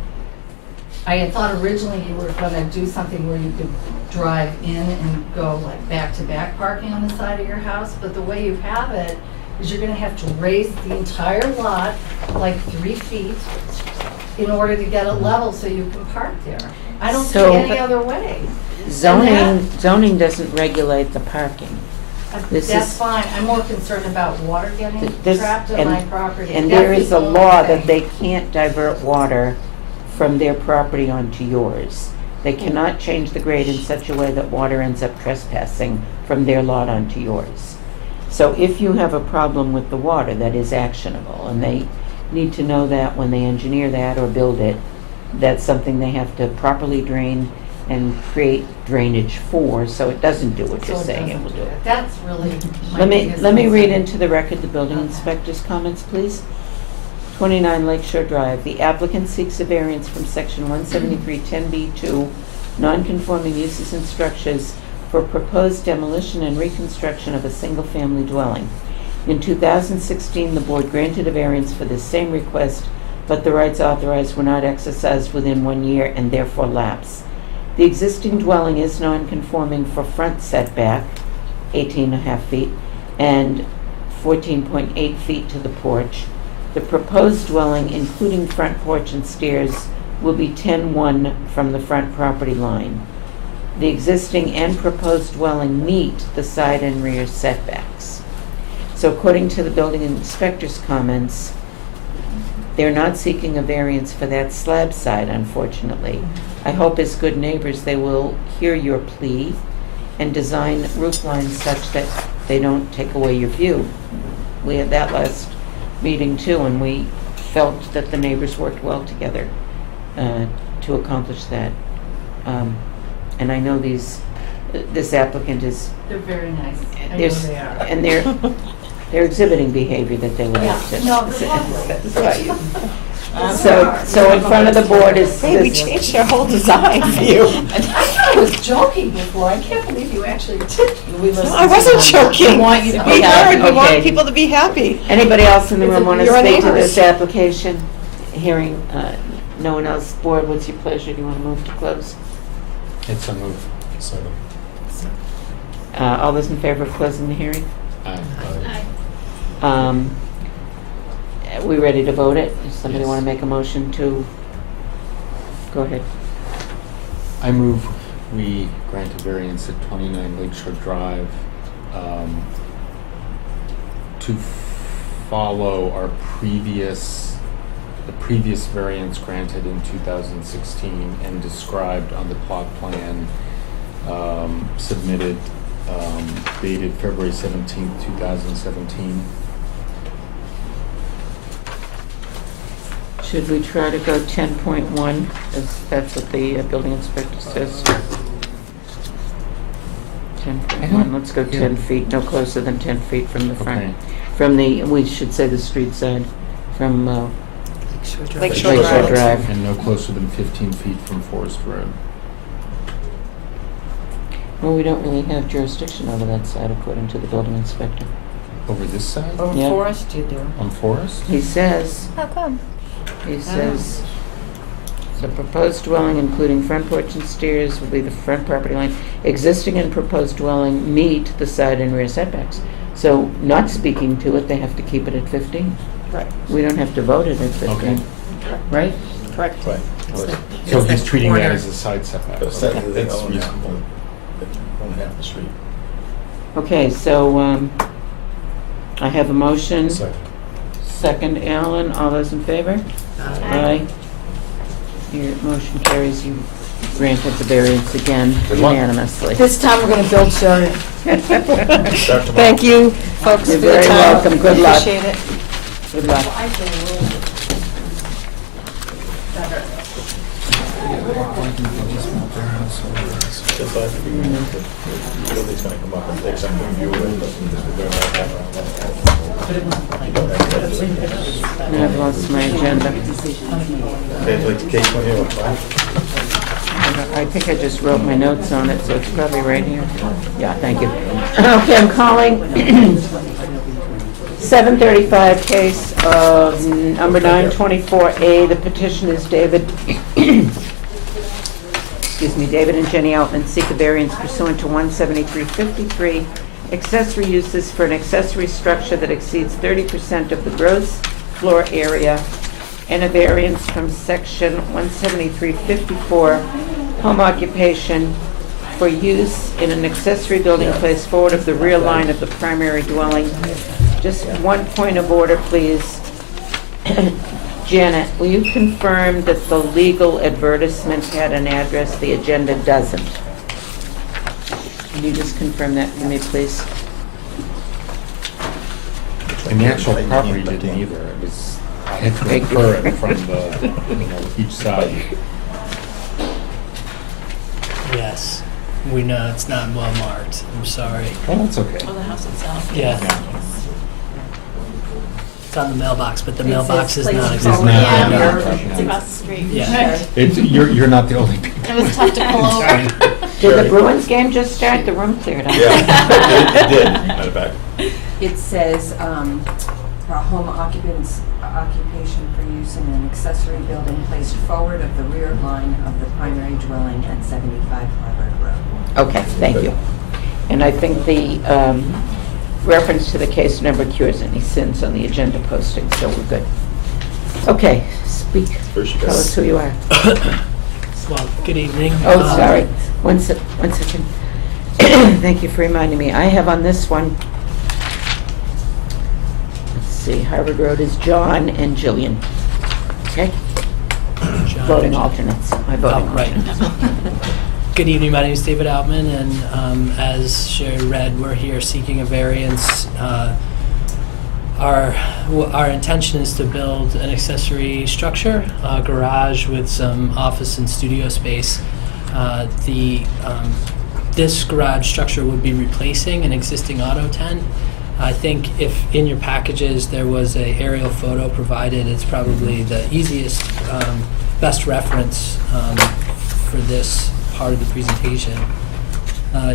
I had thought originally you were gonna do something where you could drive in and go like back-to-back parking on the side of your house, but the way you have it is you're gonna have to raise the entire lot like 3 feet in order to get it level so you can park there. I don't see So- any other way. Zoning doesn't regulate the parking. This That's is- fine, I'm more concerned about water getting This- trapped in my property. And That's there is the a only law thing. that they can't divert water from their property onto yours. They cannot change the grade in such a way that water ends up trespassing from their lot onto yours. So if you have a problem with the water, that is actionable, and they need to know that when they engineer that or build it, that's something they have to properly drain and create drainage for, so it doesn't do what So you're it saying it doesn't will do do. it. That's really my Let biggest me read concern. into the record the building Okay. inspector's comments, please. 29 Lakeshore Drive. The applicant seeks a variance from section 173-10B2, non-conforming uses and structures for proposed demolition and reconstruction of a single-family dwelling. In 2016, the board granted a variance for this same request, but the rights authorized were not exercised within 1 year and therefore lapse. The existing dwelling is non-conforming for front setback, 18.5 feet, and 14.8 feet to the porch. The proposed dwelling, including front porch and stairs, will be 10-1 from the front property line. The existing and proposed dwelling meet the side and rear setbacks. So according to the building inspector's comments, they're not seeking a variance for that slab side, unfortunately. I hope as good neighbors, they will hear your plea and design roof lines such that they don't take away your view. We had that last meeting too, and we felt that the neighbors worked well together to accomplish that. And I know this applicant is, They're very nice. I know there's, they are. and they're exhibiting behavior that they would have to. Yeah, no, they're lovely. satisfy you. So in front of the board is Hey, we this. changed our whole design for you. I was joking before, I can't believe you actually did. I wasn't joking. We want you to be We happy. heard, we want Okay. people to be happy. Anybody else in the room want to You're our speak to neighbors. this application? Hearing no one else, board, what's your pleasure? Do you want to move to close? It's a move. So, All those in favor of closing the hearing? aye. We ready to vote it? Does somebody Yes. want to make a motion to? Go ahead. I move we grant a variance at 29 Lakeshore Drive to follow the previous variance granted in 2016 and described on the plot plan submitted dated February 17th, 2017. Should we try to go 10.1, as that's what the building inspector says? 10.1, let's go 10 feet, no closer than 10 feet from the Okay. front. From the, we should say the street side, from Lakeshore Lakeshore Drive. Drive. And no closer than 15 feet from Forest Road. Well, we don't really have jurisdiction over that side, according to the building inspector. Over this side? Yeah. Forest, you do. On Forest? He says, How come? he says, the proposed dwelling, including front porch and stairs, will be the front property line. Existing and proposed dwelling meet the side and rear setbacks. So, not speaking to it, they have to keep it at 15. Right. We don't have to vote it at 15, Okay. right? Correct. Right. So he's treating that as a side setback. But Okay, essentially, they that's own half, reasonable. own half the street. Okay, so, I have a motion. Second. Second, Alan, all those in favor? Aye. Your motion carries, you granted the variance again Good luck. unanimously. This time we're gonna build Sheridan. Start tomorrow. Thank you, folks, You're for the very time. welcome. Good luck. Appreciate it. Good luck. I feel a little bit better. Just like, nobody's gonna come up and take something view of it, but they're not And I've lost my agenda. Okay, like the case one here, what's fine? I think I just wrote my notes on it, so it's probably right here. Yeah, thank you. Okay, I'm calling 735 case of number 924A. The petition is David and Jenny Altman seek a variance pursuant to 17353, accessory uses for an accessory structure that exceeds 30% of the gross floor area, and a variance from section 17354, home occupation, for use in an accessory building placed forward of the rear line of the primary dwelling. Just one point of order, please. Janet, will you confirm that the legal advertisement had an address, the agenda doesn't? Can you just confirm that for me, please? And the actual property didn't either. It was, I had to infer it from the, each side. Yes, we know it's not well marked. I'm sorry. Oh, that's okay. the house itself. Yeah. It's on the mailbox, but the mailbox is not. It's not. Yeah, it's across the street. Yeah. It's, you're not the only people. It was tough to pull over. Did the Bruins game just start? The room cleared out. Yeah, it did, matter of fact. It says, home occupation for use in an accessory building placed forward of the rear line of the primary dwelling at 75 Harvard Road. Okay, thank you. And I think the reference to the case number cures any sins on the agenda posting, so we're good. Okay, speak. First you Tell got- us who you are. Well, good evening. Oh, sorry. One second. Thank you for reminding me. I have on this one, let's see, Harvard Road is John and Jillian. Okay? John. Voting alternates. My voting Oh, right. alternates. Good evening, my name is David Altman, and as Sherry read, we're here seeking a variance. Our intention is to build an accessory structure, a garage with some office and studio space. This garage structure would be replacing an existing auto tent. I think if in your packages there was a aerial photo provided, it's probably the easiest, best reference for this part of the presentation.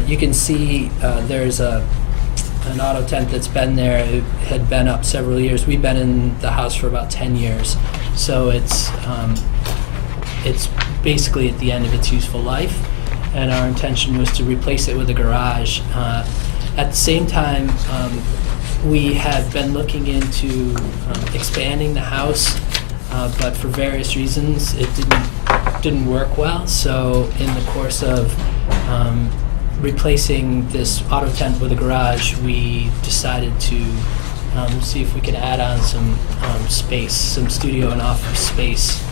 You can see there's an auto tent that's been there. It had been up several years. We've been in the house for about 10 years, so it's basically at the end of its useful life, and our intention was to replace it with a garage. At the same time, we had been looking into expanding the house, but for various reasons it didn't work well. So in the course of replacing this auto tent with a garage, we decided to see if we could add on some space, some studio and office space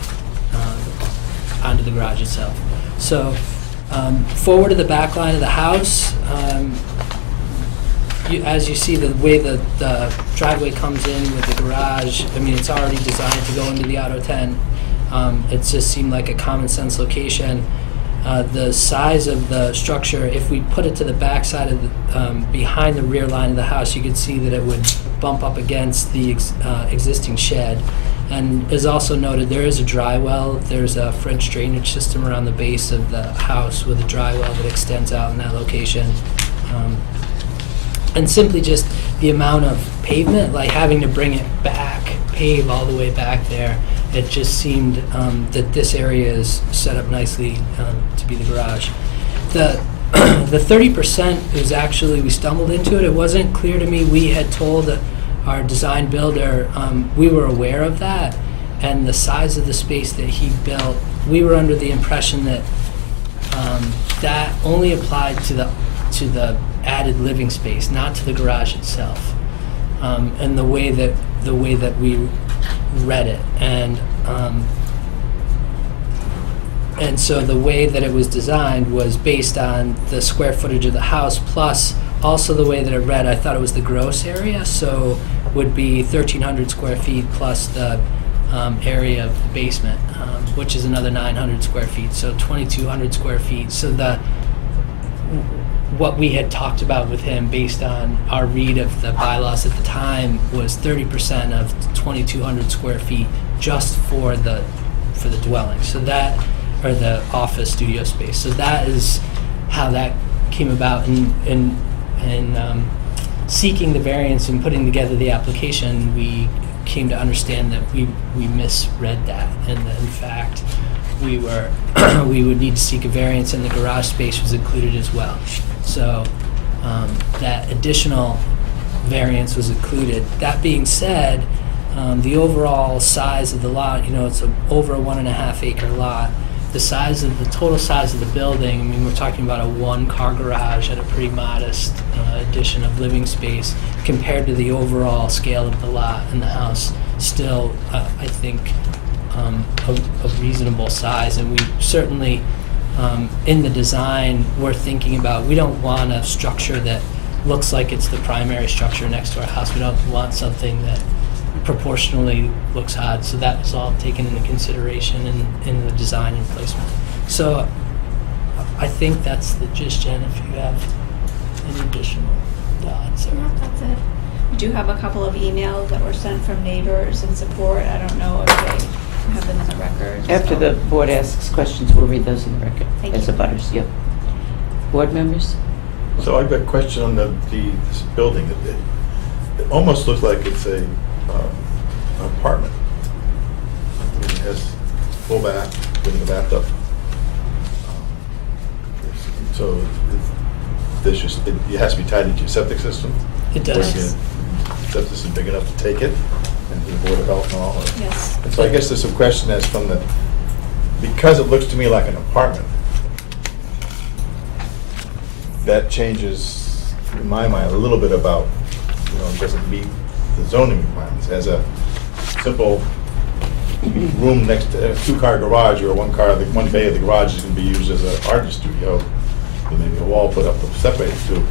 onto the garage itself. So forward of the back line of the house, as you see the way the driveway comes in with the garage, I mean, it's already designed to go into the auto tent. It just seemed like a common sense location. The size of the structure, if we put it to the back side of the, behind the rear line of the house, you could see that it would bump up against the existing shed. And as also noted, there is a dry well. There's a French drainage system around the base of the house with a dry well that extends out in that location. And simply just the amount of pavement, like having to bring it back, pave all the way back there, it just seemed that this area is set up nicely to be the garage. The 30% is actually, we stumbled into it. It wasn't clear to me. We had told our design builder, we were aware of that, and the size of the space that he built, we were under the impression that that only applied to the added living space, not to the garage itself. And the way that we read it, and so the way that it was designed was based on the square footage of the house, plus also the way that it read, I thought it was the gross area, so would be 1,300 square feet plus the area of the basement, which is another 900 square feet, so 2,200 square feet. So what we had talked about with him based on our read of the bylaws at the time was 30% of 2,200 square feet just for the dwelling. So that, or the office studio space. So that is how that came about. And seeking the variance and putting together the application, we came to understand that we misread that, and that in fact we would need to seek a variance, and the garage space was included as well. So that additional variance was included. That being said, the overall size of the lot, it's over a 1.5 acre lot. The total size of the building, I mean, we're talking about a 1-car garage and a pretty modest addition of living space compared to the overall scale of the lot and the house. Still, I think, a reasonable size. And we certainly, in the design, we're thinking about, we don't want a structure that looks like it's the primary structure next to our house. We don't want something that proportionally looks odd, so that was all taken into consideration in the design and placement. So I think that's the gist, Jen, if you have any additional thoughts. No, that's it. We do have a couple of emails that were sent from neighbors in support. I don't know if they have them in the record. After the board asks questions, we'll read those in the record. Thank As you. a butters, yep. Board members? So I've got a question on this building. It almost looks like it's an apartment. I mean, it has full bath, with the bathtub. So it has to be tied into your septic system? It does. Or septic system big enough to take it, and the Board of Health and all? Or- Yes. And so I guess there's some question as from because it looks to me like an apartment, that changes, in my mind, a little bit about, does it meet the zoning requirements? As a simple room next to a 2-car garage, or one bay of the garage is going to be used as an art studio, and maybe a wall put up to separate the two.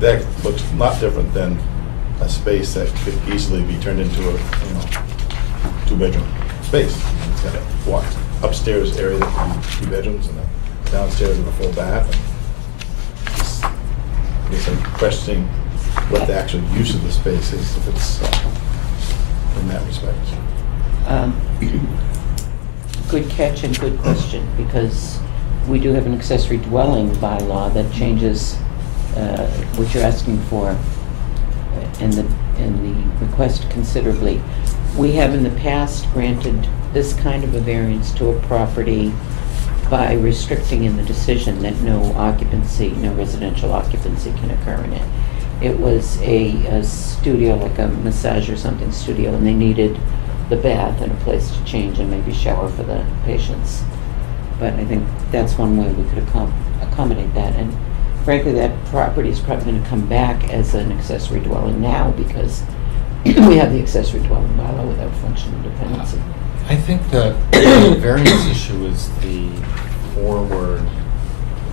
That looks a lot different than a space that could easily be turned into a 2-bedroom space. It's got a walk upstairs area that can be 2 bedrooms, and a downstairs with a full bath. I guess I'm questioning what the actual use of the space is, if it's in that respect. Good catch and good question, because we do have an accessory dwelling bylaw that changes what you're asking for in the request considerably. We have in the past granted this kind of a variance to a property by restricting in the decision that no residential occupancy can occur in it. It was a studio, like a massage or something studio, and they needed the bath and a place to change and maybe shower for the patients. But I think that's one way we could accommodate that. And frankly, that property is probably going to come back as an accessory dwelling now, because we have the accessory dwelling bylaw without functional dependency. I think the variance issue is the forward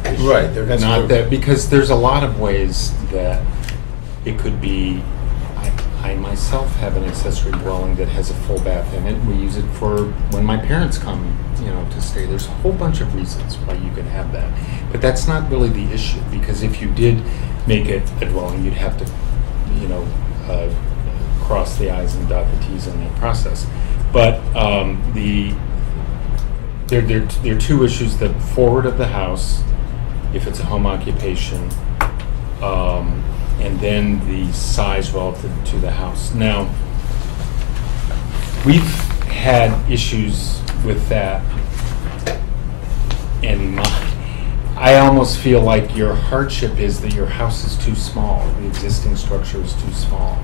issue. Right, that's Not what- that, because there's a lot of ways that it could be. I myself have an accessory dwelling that has a full bath in it. We use it for when my parents come, to stay. There's a whole bunch of reasons why you could have that. But that's not really the issue, because if you did make it a dwelling, you'd have to, cross the i's and dot the t's in that process. But there are two issues: the forward of the house, if it's a home occupation, and then the size relative to the house. Now, we've had issues with that, and I almost feel like your hardship is that your house is too small, the existing structure is too small,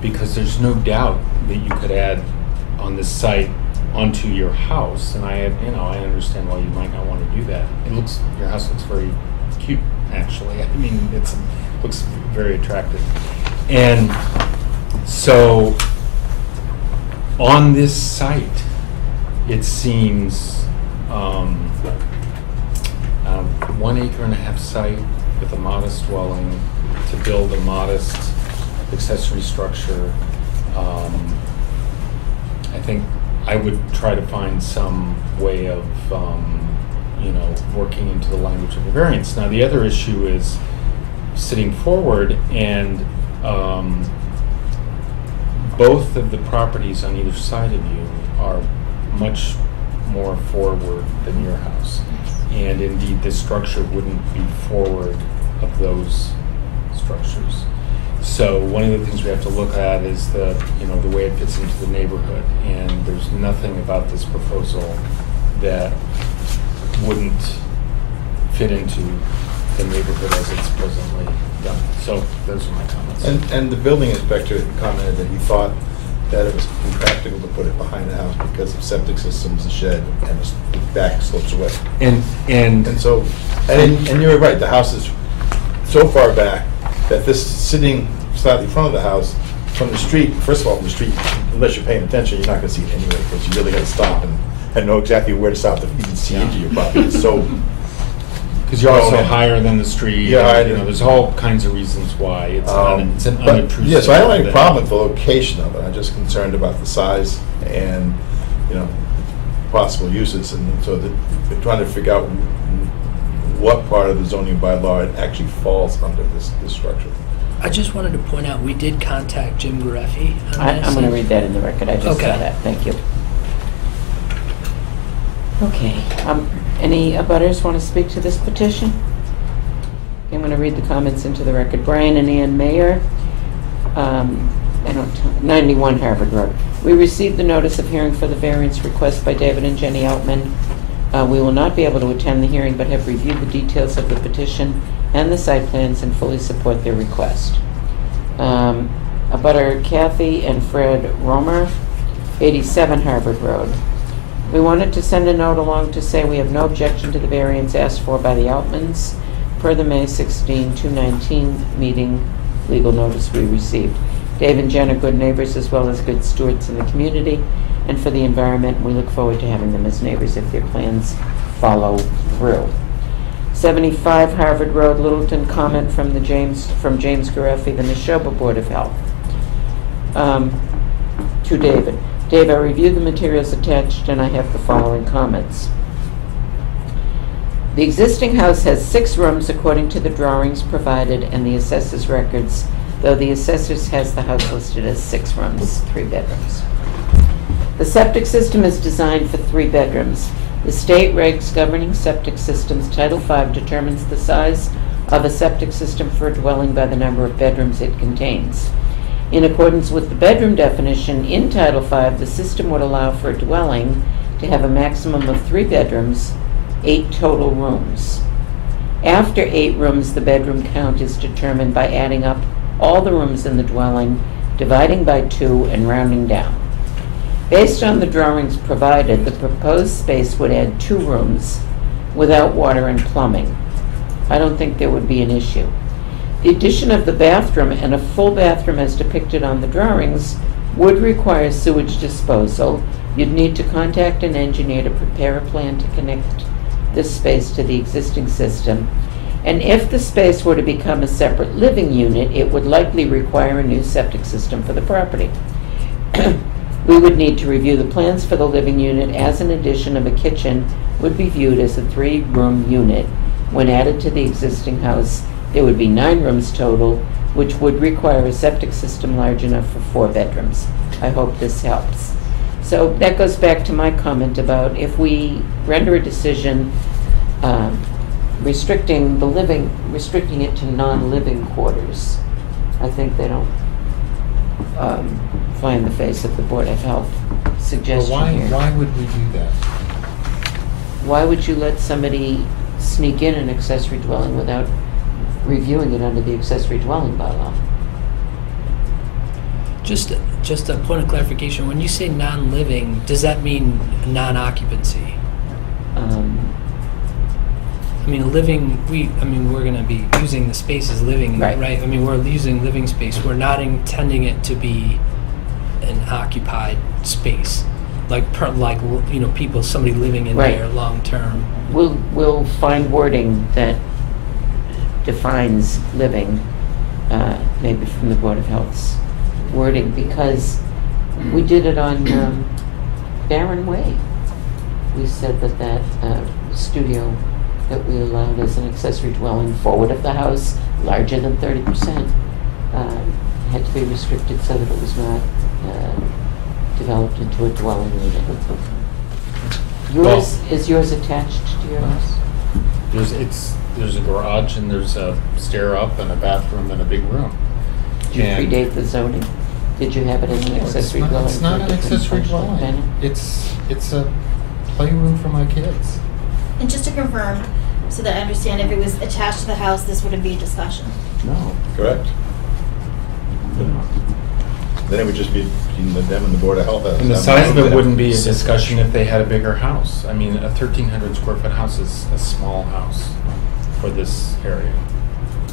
because there's no doubt that you could add on this site onto your house, and I understand why you might not want to do that. Your house looks very cute, actually. I mean, looks very attractive. And so on this site, it seems 1.5 acre site with a modest dwelling to build a modest accessory structure I think I would try to find some way of, working into the language of the variance. Now, the other issue is sitting forward, and both of the properties on either side of you are much more forward than your house. And indeed, this structure wouldn't be forward of those structures. So one of the things we have to look at is the way it fits into the neighborhood. And there's nothing about this proposal that wouldn't fit into the neighborhood as it's presently done. So those are my comments. And the building inspector commented that he thought that it was impractical to put it behind the house because of septic systems, the shed, and the back slopes away. And So, and you were right, the house is so far back that this sitting slightly in front of the house, from the street, first of all, from the street, unless you're paying attention, you're not gonna see it anyway, because you really gotta stop and know exactly where to stop to even see into your property. It's so, because you're also higher than the street. Yeah, and, there's all kinds of reasons why it's an but, unobtrusive. yeah, so I don't have any thing. problem with the location of it. I'm just concerned about the size and, possible uses. And so they're trying to figure out what part of the zoning bylaw it actually falls under this structure. I just wanted to point out, we did contact Jim Gareffi on this. I'm going to read that in the record. I just Okay. saw that. Thank you. Okay. Any abutters want to speak to this petition? I'm going to read the comments into the record. Brian and Ann Mayer, 91 Harvard Road. We received the notice of hearing for the variance request by David and Jenny Outman. We will not be able to attend the hearing, but have reviewed the details of the petition and the site plans and fully support their request. Abutter Kathy and Fred Romer, 87 Harvard Road. We wanted to send a note along to say we have no objection to the variance asked for by the Outmans per the May 16, 2019 meeting legal notice we received. Dave and Jen are good neighbors as well as good stewards in the community and for the environment. We look forward to having them as neighbors if their plans follow through. 75 Harvard Road, Littleton, comment from James Gareffi, the Neshoba Board of Health. To David. Dave, I reviewed the materials attached and I have the following comments. The existing house has 6 rooms according to the drawings provided and the assessor's records, though the assessor's has the house listed as 6 rooms, 3 bedrooms. The septic system is designed for 3 bedrooms. The state regs governing septic systems, Title V, determines the size of a septic system for a dwelling by the number of bedrooms it contains. In accordance with the bedroom definition in Title V, the system would allow for a dwelling to have a maximum of 3 bedrooms, 8 total rooms. After 8 rooms, the bedroom count is determined by adding up all the rooms in the dwelling, dividing by 2, and rounding down. Based on the drawings provided, the proposed space would add 2 rooms without water and plumbing. I don't think there would be an issue. The addition of the bathroom and a full bathroom as depicted on the drawings would require sewage disposal. You'd need to contact an engineer to prepare a plan to connect this space to the existing system. And if the space were to become a separate living unit, it would likely require a new septic system for the property. We would need to review the plans for the living unit, as an addition of a kitchen would be viewed as a 3-room unit. When added to the existing house, there would be 9 rooms total, which would require a septic system large enough for 4 bedrooms. I hope this helps. So that goes back to my comment about if we render a decision restricting it to non-living quarters, I think they don't fly in the face of the Board of Health suggestion here. Why would we do that? Why would you let somebody sneak in an accessory dwelling without reviewing it under the accessory dwelling bylaw? Just a point of clarification, when you say non-living, does that mean non-occupancy? we're gonna be using the space as living, Right. right? I mean, we're using living space, we're not intending it to be an occupied space, somebody living in Right. there long-term. We'll find wording that defines living, maybe from the Board of Health's wording, because we did it on Barron Way. We said that studio that we allowed as an accessory dwelling forward of the house, larger than 30%, had to be restricted so that it was not developed into a dwelling unit. Is yours attached to your house? There's a garage and there's a stair up and a bathroom and a big room. Did you And- predate the zoning? Did you have it as an No, accessory dwelling? It's not for an a different accessory functional dwelling. tenant? It's a playroom for my kids. And just to confirm, so that I understand, if it was attached to the house, this wouldn't be a discussion. No. Correct. Then it would just be between them and the Board of Health. And the size of it wouldn't be a discussion if they had a bigger house. I mean, a 1,300 square foot house is a small house for this area.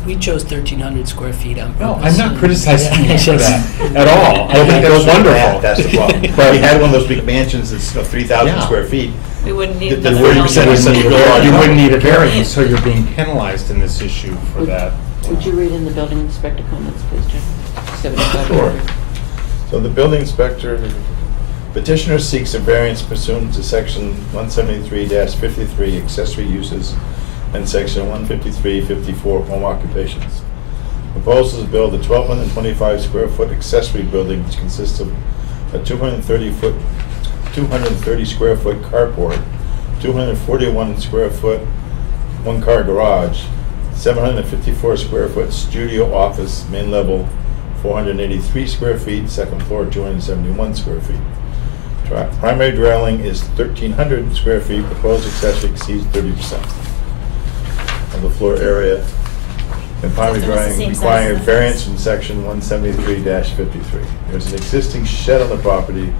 We chose 1,300 square feet on No, purpose. I'm not criticizing Yeah, you for yes. that at all. I think that's wonderful. That's the problem. But We had one of those big mansions that's 3,000 Yeah. square feet. We wouldn't need. The the 40% is such a real large You wouldn't number. need a variance, so you're being penalized in this issue for that. Would you read in the building inspector comments, please, Jim? 75. Sure. So the building inspector, petitioner seeks a variance pursuant to section 173-53 accessory uses and section 153-54 home occupations. Proposal to build a 1,225 square foot accessory building which consists of a 230 square foot carport, 241 square foot one-car garage, 754 square foot studio office, main level 483 square feet, second floor 271 square feet. Primary dwelling is 1,300 square feet, proposed accessory exceeds 30% of the floor area. And primary So it's almost the dwelling same size requiring as the variance house. from section 173-53. There's an existing shed on the property.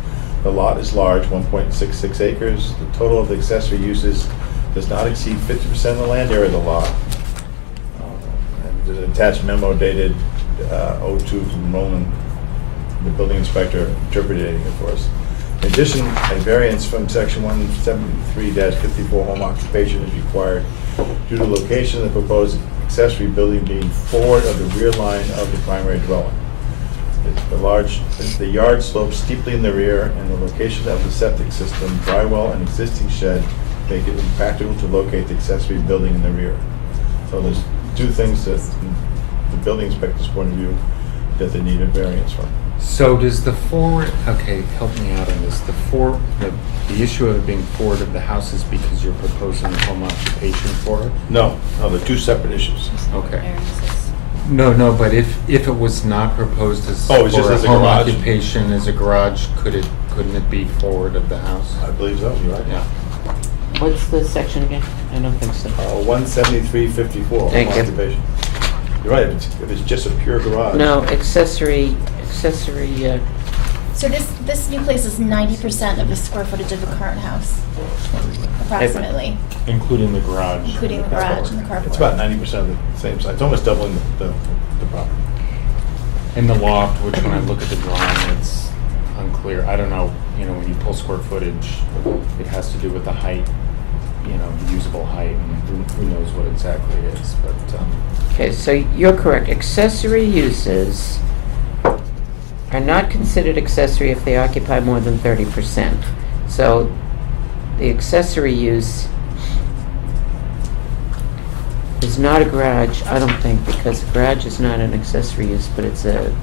The lot is large, 1.66 acres. The total of the accessory uses does not exceed 50% of the land area of the lot. And there's an attached memo dated 02 from Roland, the building inspector interpreting it for us. In addition, a variance from section 173-54 home occupation is required due to the location of the proposed accessory building being forward of the rear line of the primary dwelling. The yard slopes steeply in the rear, and the location of the septic system, dry well, and existing shed make it impractical to locate the accessory building in the rear. So there's two things that, from the building inspector's point of view, that they need a variance from. So does the forward, okay, help me out on this. The issue of it being forward of the house is because you're proposing a home occupation for it? No, they're two separate issues. Okay. No, but if it was not proposed as Oh, it's just for a as a home garage? occupation as a garage, couldn't it be forward of the house? I believe so, you're right. Yeah. What's the section again? I don't think so. 173-54 home Thank you. occupation. You're right, if it's just a pure garage. No, accessory, So this new place is 90% of the square footage of the current house, approximately, Including the garage. including the garage and the carport. It's about 90% of the same size, it's almost doubling the property. And the loft, which when I look at the drawing, it's unclear. I don't know, when you pull square footage, it has to do with the height, usable height, and who knows what exactly it is, but, okay, so you're correct. Accessory uses are not considered accessory if they occupy more than 30%. So the accessory use is not a garage, I don't think, because a garage is not an accessory use, but it's a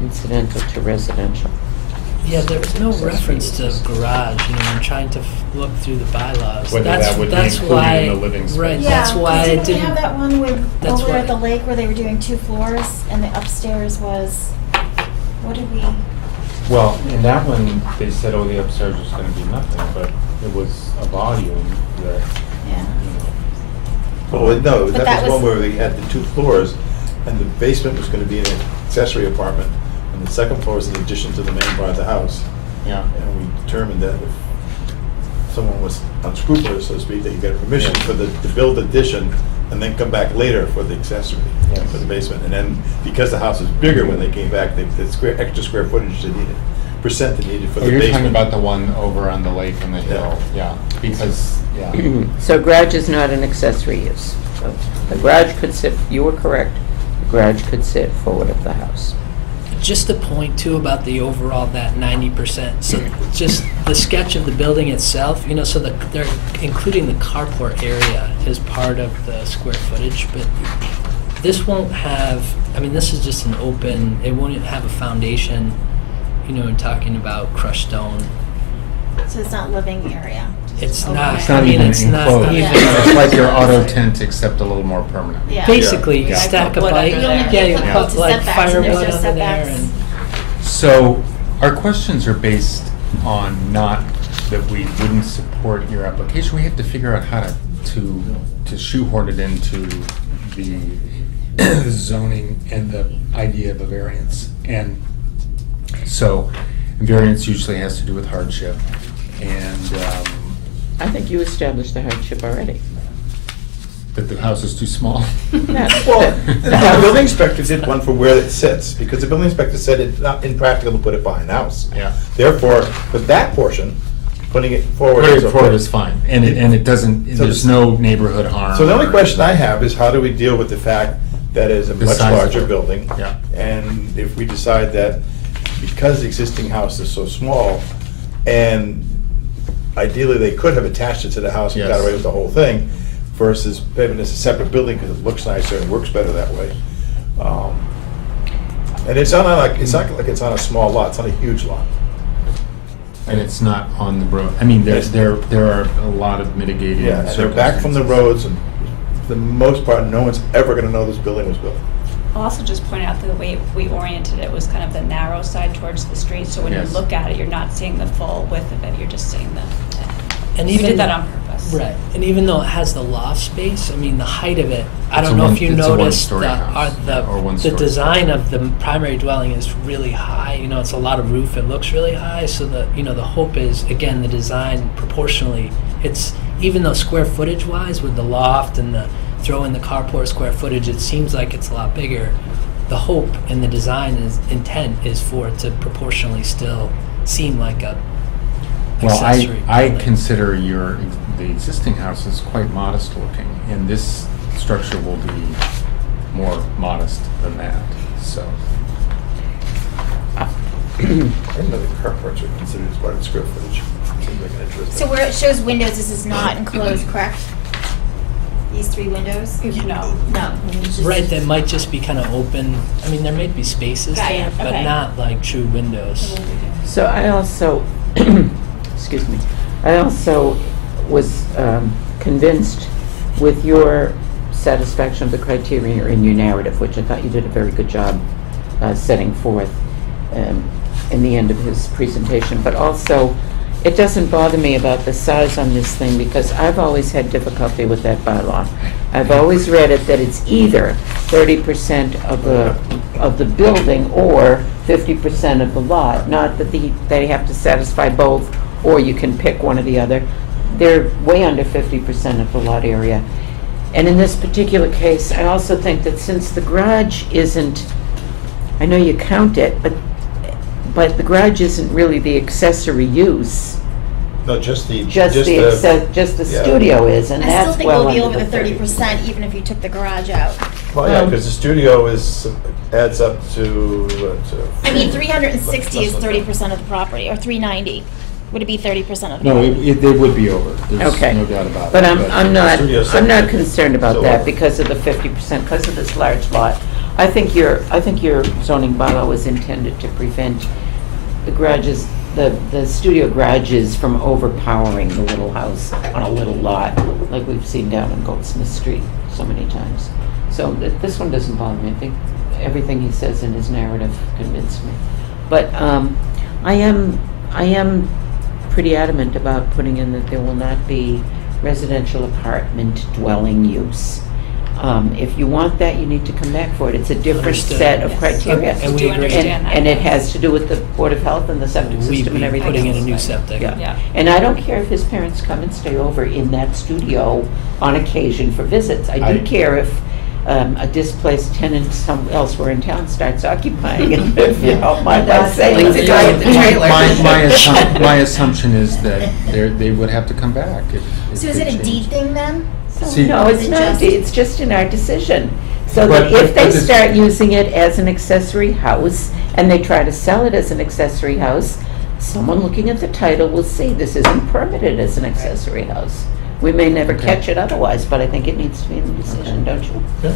incidental to residential. Yeah, there was no reference to garage, I'm trying to look through the bylaws. Whether that would be That's included why- in the living space. Right, Yeah, that's why I didn't we didn't. have that one with, That's over why- at the lake where they were doing 2 floors and the upstairs was, what did we? Well, in that one, they said, the upstairs was gonna be nothing, but it was a volume that, Yeah. Well, no, But that was one where they had the 2 floors, and the basement was gonna be an accessory apartment, and the second floor was in addition to the main part of the house. yeah. And we determined that if someone was unscrupulous, so to speak, they could get permission Yeah. for to build addition and then come back later for the accessory, Yes. for the basement. And then, because the house was bigger when they came back, the extra square footage they needed, percent they needed for the You're basement. talking about the one over on the lake and the hill, yeah, because, yeah. So garage is not an accessory use. So the garage could sit, you were correct, the garage could sit forward of the house. just the point too about the overall that 90%. So just the sketch of the building itself, so they're including the carport area as part of the square footage, but this won't have, this is just an open, it won't have a foundation, talking about crushed stone. So it's not living area. It's open not, area. It's not even it's not enclosed. even. It's like your auto tent, except a little more permanent. Yeah. Basically, you Yeah. stack a Put wood bike, under there. yeah, you Yeah. put To like setbacks, and there's firewood no under there setbacks. and. So our questions are based on not that we wouldn't support your application. We have to figure out how to shoehorn it into the zoning and the idea of a variance. And so variance usually has to do with hardship. And I think you established the hardship already. that the house is too small. Well, the building inspector did one for where it sits, because the building inspector said it's not impractical to put it behind the house. Yeah. Therefore, for that portion, putting it forward Putting is it forward okay. is fine, and it doesn't, So there's the- no neighborhood harm. So the only or- question I have is how do we deal with the fact that it is a The much size of larger it. building? Yeah. And if we decide that because the existing house is so small, and ideally they could have attached it to the house and got Yes. away with the whole thing, versus having this a separate building because it looks nicer and works better that way. And it's not like it's on a small lot, it's on a huge lot. And it's not on the road. I mean, there are a lot of mitigating Yeah, and they're back from the roads, and for the most part, no one's ever gonna know this building was built. I'll also just point out that the way we oriented it was kind of the narrow side towards the street, so when Yes. you look at it, you're not seeing the full width of it, you're just seeing And we even did that though- on purpose. Right, and even though it has the loft space, the height of it, I It's don't a know one- if you it's a noticed one-story the house, or one the story. design of the primary dwelling is really high. It's a lot of roof. It looks really high. So the hope is again the design proportionally. It's even though square footage wise with the loft and the throw in the carport square footage, it seems like it's a lot bigger. The hope and the design intent is for it to proportionally still seem like a Well, accessory I building. consider the existing house is quite modest looking, and this structure will be more modest than that, so. I didn't know the carports were considered as part of the square footage. Seems like an interesting. So where it shows windows, this is not enclosed, correct? These 3 windows? No. No. it's just- Right, that might just be kind of open. There may be spaces Got there, ya, but okay. not like true windows. So I also, excuse me, I also was convinced with your satisfaction of the criteria in your narrative, which I thought you did a very good job setting forth in the end of his presentation. But also, it doesn't bother me about the size on this thing because I've always had difficulty with that bylaw. I've always read it that it's either 30% of the building or 50% of the lot, not that they have to satisfy both, or you can pick one or the other. They're way under 50% of the lot area. And in this particular case, I also think that since the garage isn't, I know you count it, but the garage isn't really the accessory use. No, just the. Just the yeah. studio is, and I still that's think well we'll be under over the 30% even if you took the garage out. Well, yeah, because the studio adds up to. I mean, 360 is less than that. 30% of the property, or 390. Would it be 30% of the No, property? it would be over, there's Okay. no doubt about it. But I'm not studio's concerned about still that over. because of the 50%, because of this large lot. I think your zoning bylaw was intended to prevent the garages, the studio garages from overpowering the little house on a little lot, like we've seen down on Goldsmith Street so many times. So this one doesn't bother me. I think everything he says in his narrative convinced me. But I am pretty adamant about putting in that there will not be residential apartment dwelling use. If you want that, you need to come back for it. It's a different Understood. set of Yes. criteria. And we do agree. understand that. And it has to do with the Board of Health and the septic We'd system and be everything putting in a else. new septic. Yeah. And I don't care if his parents come and stay over in that studio on occasion for visits. I do care if a displaced tenant elsewhere in town starts occupying it, if you don't mind my saying. Like the guy at the trailer. My assumption is that they would have to come back if So is they it a change. deed thing then? See- No, it's Is it not, just- it's just in our decision. So that But- if they but this- start using it as an accessory house, and they try to sell it as an accessory house, someone looking at the title will see this isn't permitted as an accessory house. We may never Okay. catch it otherwise, but I think it needs to be in the decision, don't you? Yeah.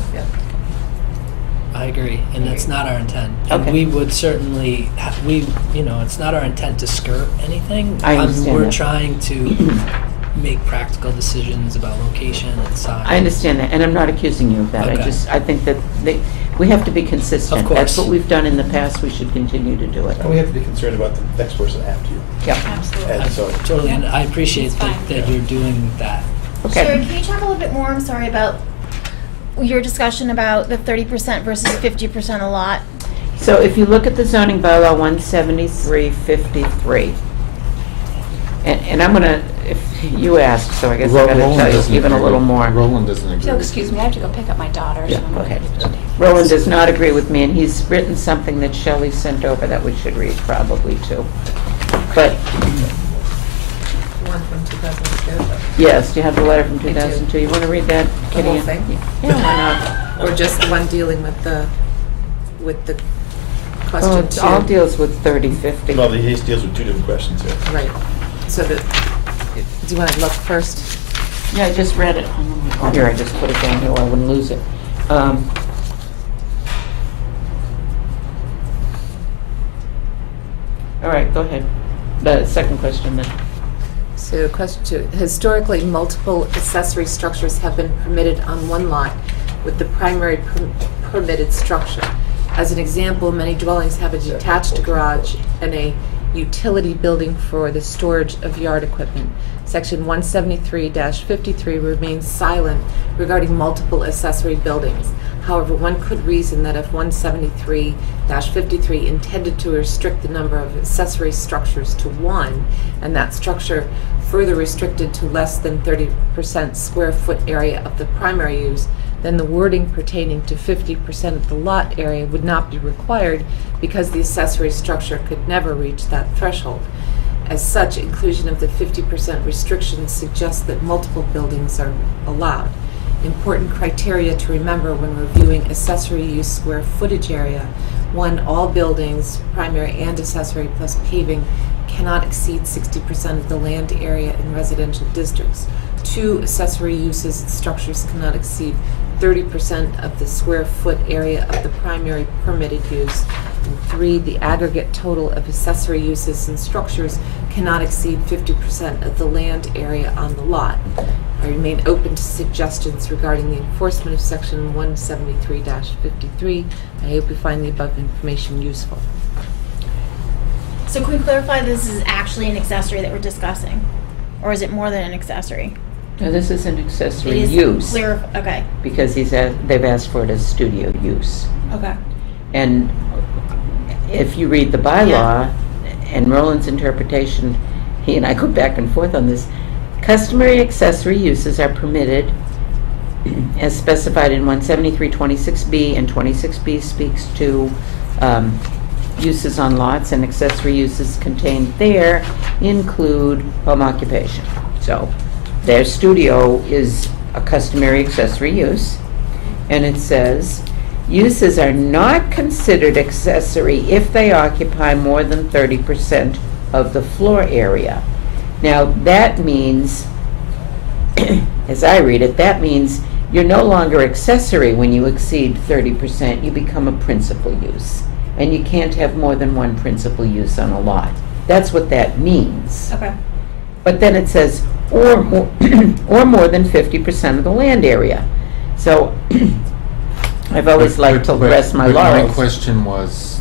I agree, and that's not our intent. And Okay. we would certainly, it's not our intent to skirt anything. I understand We're that. trying to make practical decisions about location and size. I understand that, and I'm not accusing you of that. Okay. I think that we have to be consistent. Of course. That's what we've done in the past, we should continue to do it. And we have to be concerned about the next person after you. Yeah, Absolutely. And so, Totally, and I appreciate It's fine. that you're doing that. okay. Sherry, can you talk a little bit more, I'm sorry, about your discussion about the 30% versus 50% a lot? So if you look at the zoning bylaw 173-53, and I'm gonna, if you asked, so I guess I gotta Roland tell doesn't you even a agree little with- more. Roland doesn't agree. So, with excuse you. me, I have to go pick up my daughter. so Yeah, I'm gonna okay. have to take- Roland does not agree with me, and he's written something that Shelley sent over that we should read probably too. But, One from 2002, yes, do you have the letter from do. 2002? You wanna read that, Kitty? whole thing? Yeah, why not? or just the one dealing with the Oh, question it all two? deals with 30-50. well, he deals with two different questions here. Right, so do you want to look first? Yeah, I just read it. Oh, here, I just put it down here, I wouldn't lose it. All right, go ahead. The second question then. So question two, historically, multiple accessory structures have been permitted on one lot with the primary permitted structure. As an example, many dwellings have a detached garage and a utility building for the storage of yard equipment. Section 173-53 remains silent regarding multiple accessory buildings. However, one could reason that if 173-53 intended to restrict the number of accessory structures to one, and that structure further restricted to less than 30% square foot area of the primary use, then the wording pertaining to 50% of the lot area would not be required because the accessory structure could never reach that threshold. As such, inclusion of the 50% restriction suggests that multiple buildings are allowed. Important criteria to remember when reviewing accessory use square footage area: 1, all buildings, primary and accessory plus paving, cannot exceed 60% of the land area in residential districts. 2, accessory uses and structures cannot exceed 30% of the square foot area of the primary permitted use. And 3, the aggregate total of accessory uses and structures cannot exceed 50% of the land area on the lot. I remain open to suggestions regarding the enforcement of section 173-53. I hope you find the above information useful. So can we clarify this is actually an accessory that we're discussing? Or is it more than an accessory? Now, this is an It accessory is use, clear, okay, because they've asked for it as studio use. okay. And if you read the bylaw and Roland's interpretation, he and I go back and forth on this. Customary accessory uses are permitted as specified in 173-26B, and 26B speaks to uses on lots, and accessory uses contained there include home occupation. So their studio is a customary accessory use, and it says, uses are not considered accessory if they occupy more than 30% of the floor area. Now, that means, as I read it, that means you're no longer accessory when you exceed 30%, you become a principal use. And you can't have more than one principal use on a lot. That's what that means. Okay. But then it says, or more, or more than 50% of the land area. So, I've always liked to rest my But my laurels. question was,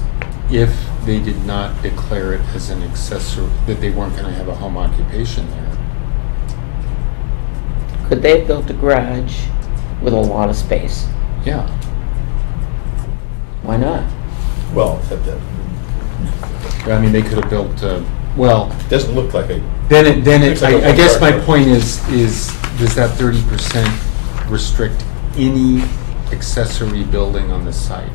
if they did not declare it as an accessory, that they weren't gonna have a home occupation there. Could they have built a garage with a lot of space? Yeah. Why not? Well, I mean, they could have built, well, it doesn't look like a, then Looks like a I guess my one-car point is, does that 30% restrict any accessory building on the site?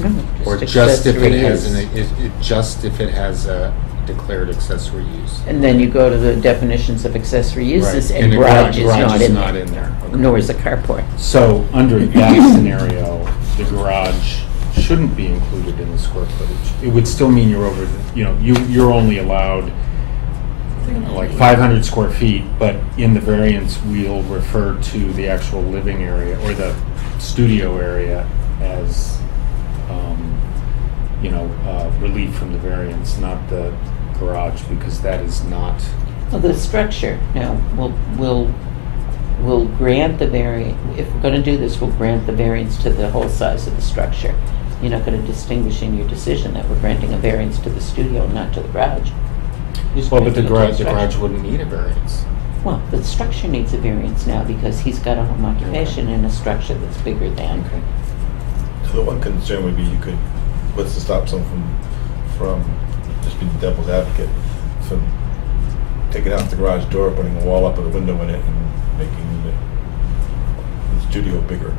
No, Or just if it accessory has, use. just if it has a declared accessory use? And then you go to the definitions of accessory uses, Right. and the garage is garage not is in not there. in there. Okay. Nor is a carport. So, under that scenario, the garage shouldn't be included in the square footage. It would still mean you're over, you're only allowed like 500 square feet, but in the variance, we'll refer to the actual living area or the studio area as, relief from the variance, not the garage, because that is not. Well, the structure, now, we'll grant the variance, if we're gonna do this, we'll grant the variance to the whole size of the structure. You're not gonna distinguish in your decision that we're granting a variance to the studio, not to the garage. You're just Well, but the granting it to garage structure. wouldn't need a variance. Well, the structure needs a variance now because he's got a home occupation in a structure that's bigger than. Okay. So the one concern would be what's to stop someone from just being the devil's advocate, from taking out the garage door, putting a wall up with a window in it, and making the studio bigger.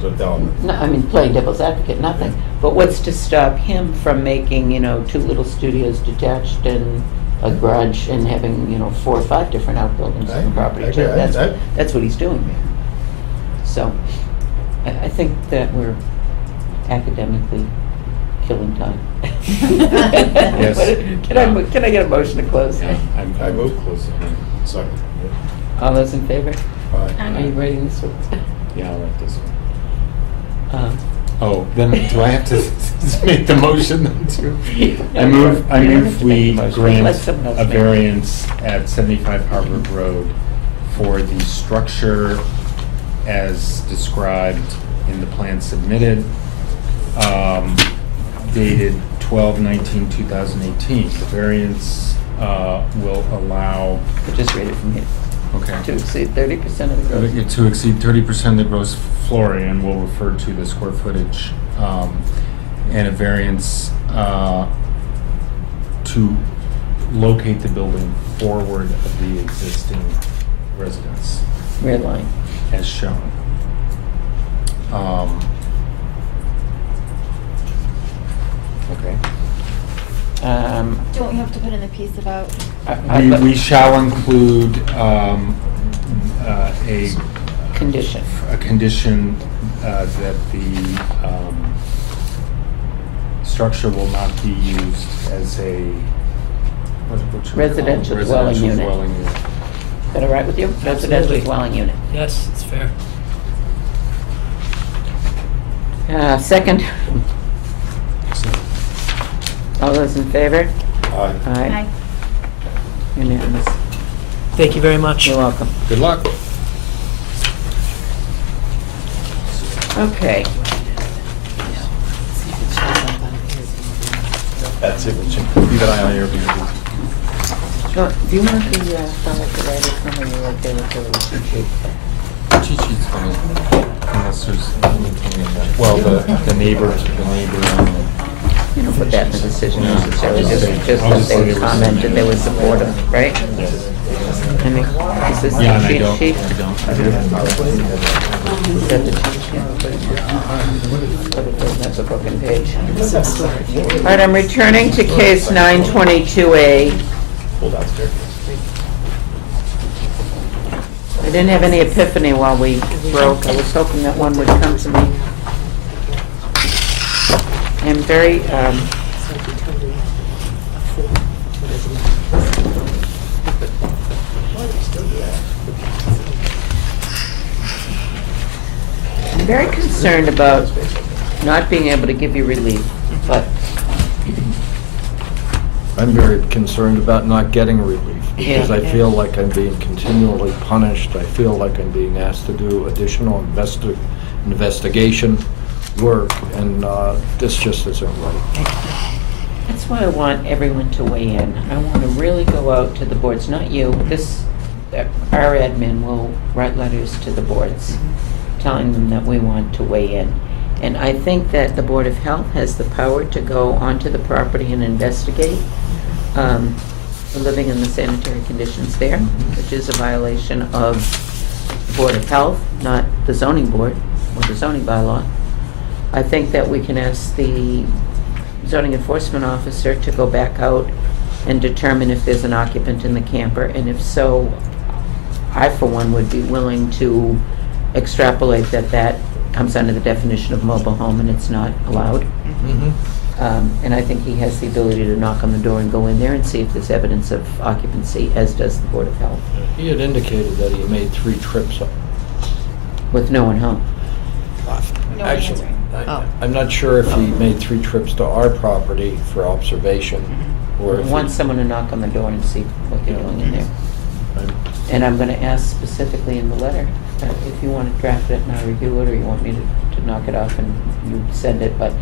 So down. No, I mean, playing devil's advocate, nothing. But what's to stop him from making, two little studios detached and a garage and having, 4 or 5 different outbuildings on the property too? That's what he's doing there. So, I think that we're academically killing time. Yes. Can I get a motion to close? Yeah, I move. close it. Sorry. All those in favor? Aye. Are you writing this one? Yeah, I'll write this one. Um, Then do I have to make the motion then too? I You move don't have to make we the motion. grant Let someone else a make it. variance at 75 Harvard Road for the structure as described in the plan submitted, dated 12/19/2018. The variance will allow. Just read it from here. Okay. To exceed 30% of the gross. To exceed 30% of the gross floor area, and we'll refer to the square footage, and a variance to locate the building forward of the existing residence, Rear line. as shown. Okay. Don't we have to put in the piece about, We shall include a Condition. a condition that the structure will not be used as a what should we call it? Residential dwelling unit. dwelling unit. Is that all right with you? Residential Absolutely. dwelling unit. Yes, it's fair. Second. All those in favor? Aye. Aye. Unanimous. Thank you very much. You're welcome. Good luck. Okay. That's it. Keep an eye on Airbnb. Sean, do you want the file to write it from, or you're okay with the cheat sheet? Cheat sheet's fine, unless there's anything in that. Well, the neighbor. You don't put that in the decision necessarily, just I'll that just say they there was- commented they were supportive, right? Yes. I mean, is this Yeah, and the I cheat don't. sheet? I don't. Is that the cheat sheet? But it doesn't have the book and page. All right, I'm returning to case 922A. Pull downstairs. I didn't have any epiphany while we broke. I was hoping that one would come to me. I'm very, I'm very concerned about not being able to give you relief, but I'm very concerned about not getting relief, because I Yeah. feel like I'm being continually punished. I feel like I'm being asked to do additional investigation work, and this just isn't right. that's why I want everyone to weigh in. I want to really go out to the boards, not you, our admin will write letters to the boards, telling them that we want to weigh in. And I think that the Board of Health has the power to go onto the property and investigate the living and the sanitary conditions there, which is a violation of the Board of Health, not the zoning board or the zoning bylaw. I think that we can ask the zoning enforcement officer to go back out and determine if there's an occupant in the camper, and if so, I for one would be willing to extrapolate that comes under the definition of mobile home and it's not allowed. And I think he has the ability to knock on the door and go in there and see if there's evidence of occupancy, as does the Board of Health, He had indicated that he made 3 trips up. with no one home. No one Actually, answering. I'm not sure if he made 3 trips to our property for observation, or if I he... want someone to knock on the door and see what they're doing in there. And I'm gonna ask specifically in the letter, if you want to draft it and I review it, or you want me to knock it off and you send it, but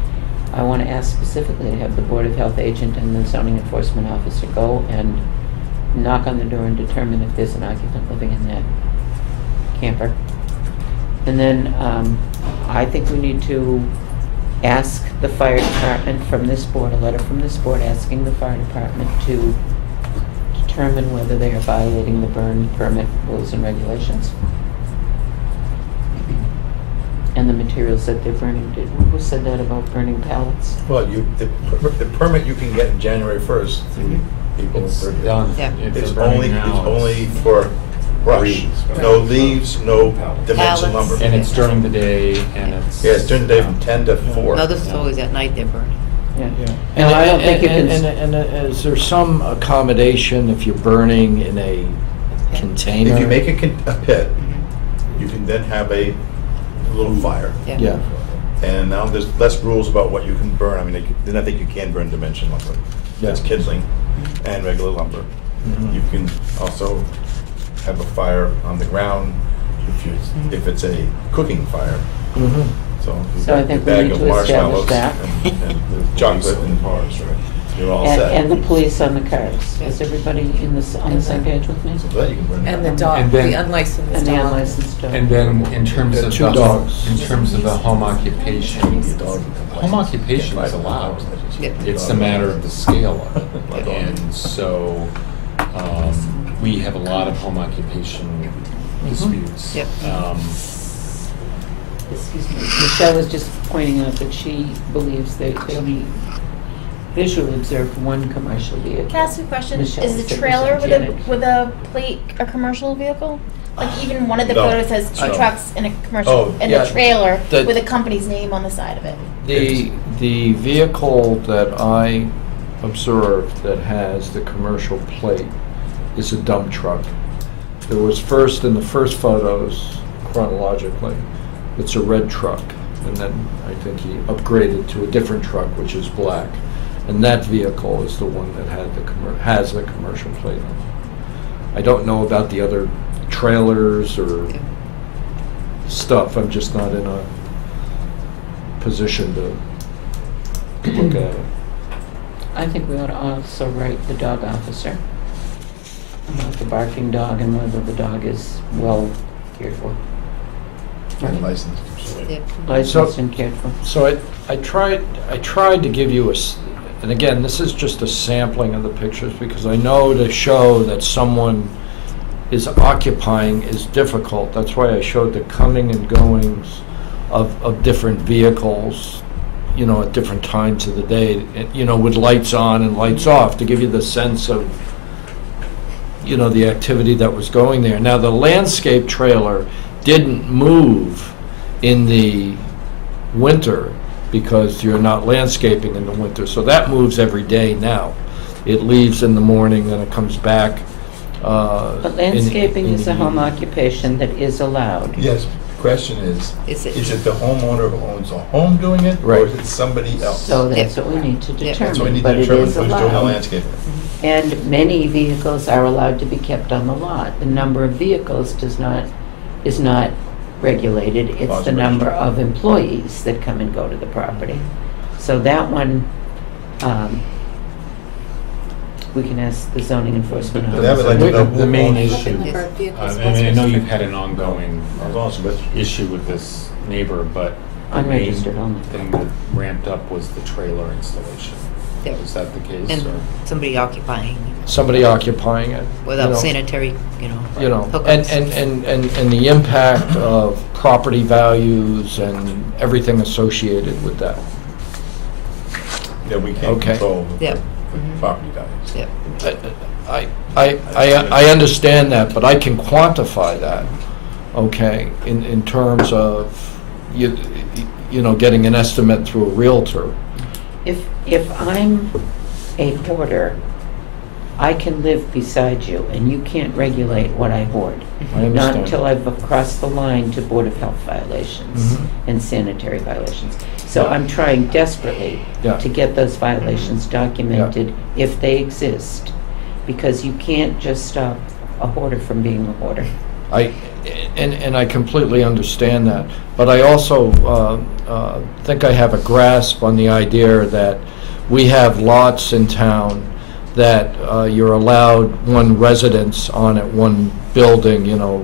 I want to ask specifically to have the Board of Health agent and the zoning enforcement officer go and knock on the door and determine if there's an occupant living in that camper. And then, I think we need to ask the fire department from this board, a letter from this board asking the fire department to determine whether they are violating the burn permit rules and regulations. And the materials that they're burning. Who said that about burning pallets? Well, the permit you can get in January 1st through April It's 30th. done. Yeah. It's burning only, now. it's only for brush, Leaves, right. no leaves, no dimension Pallets. lumber. And it's during the day, and it's... Yeah, it's during the day from 10 to 4. No, this is always at night they're burning. Yeah. Yeah. No, I don't think you can. And is there some accommodation if you're burning in a container? If you make a pit, you can then have a little fire. Yeah. And now there's less rules about what you can burn. I mean, then I think you can burn dimension lumber. That's Yeah. kindling and regular lumber. Mhm. You can also have a fire on the ground if it's a cooking fire. Mhm. So you've So I got think your we bag need of to establish marshmallows that. and chocolate and you're all set. And the police on the cars. Is everybody on the same page with me? So that you can burn And the that. dog, And then- the unlicensed And the dog. unlicensed dog. And then in terms Yeah, of 2 the, dogs. in terms of the home occupation, home occupation is allowed. Yep. It's a matter of the scale of it. And so, we have a lot of home occupation disputes. Yep. Excuse me. Michelle was just pointing out that she believes that they only visually observed one commercial vehicle. Can I ask you a question? Michelle Is said the it was trailer hygienic. with a plate a commercial vehicle? Like even one of the No. photos has 2 No. trucks and a commercial, Oh, and yeah. a trailer The- with a company's name on the side of it. The vehicle that I observed that has the commercial plate is a dump truck. There was first, in the first photos, chronologically, it's a red truck. And then I think he upgraded to a different truck, which is black. And that vehicle is the one that has the commercial plate on it. I don't know about the other trailers or stuff. I'm just not in a position to look at it. I think we ought to also write the dog officer about the barking dog and whether the dog is well cared for, And licensed. Yep. licensed and cared for. So I tried to give you and again, this is just a sampling of the pictures because I know to show that someone is occupying is difficult. That's why I showed the coming and goings of different vehicles, at different times of the day, with lights on and lights off to give you the sense of, the activity that was going there. Now, the landscape trailer didn't move in the winter because you're not landscaping in the winter. So that moves every day now. It leaves in the morning and it comes back. But landscaping is a home occupation that is allowed. Yes, the question is Is it- it the homeowner who owns a home doing it? Or Right. is it somebody else? So that's what we need to Yeah. That's what we determine, need to but it determine is who's doing the allowed. landscaping. And many vehicles are allowed to be kept on the lot. The number of vehicles is not regulated. It's Laws the and number regulations. of employees that come and go to the property. So that one, we can ask the zoning enforcement But that would like to officer. know The main who owns issue, Number of vehicles I mean, I was know you've restricted. had an ongoing I was also with. issue with this neighbor, but the main Unregistered only. thing that ramped up was the trailer installation. Yeah. Was that the case? And or- somebody occupying Somebody occupying it. without sanitary, And hookups. and the impact of property values and everything associated with that. Yeah, we can't Okay. control the Yep. property values. Yep. I understand that, but I can quantify that, okay, in terms of, you know, getting an estimate through a Realtor. If I'm a hoarder, I can live beside you, and you can't regulate what I hoard. I Not understand. until I've crossed the line to Board of Health violations Mhm. and sanitary violations. So Yeah. I'm trying desperately Yeah. to get those violations documented if they exist, because you can't just stop a hoarder from being a hoarder. And I completely understand that, but I also think I have a grasp on the idea that we have lots in town that you're allowed one residence on it, one building, you know,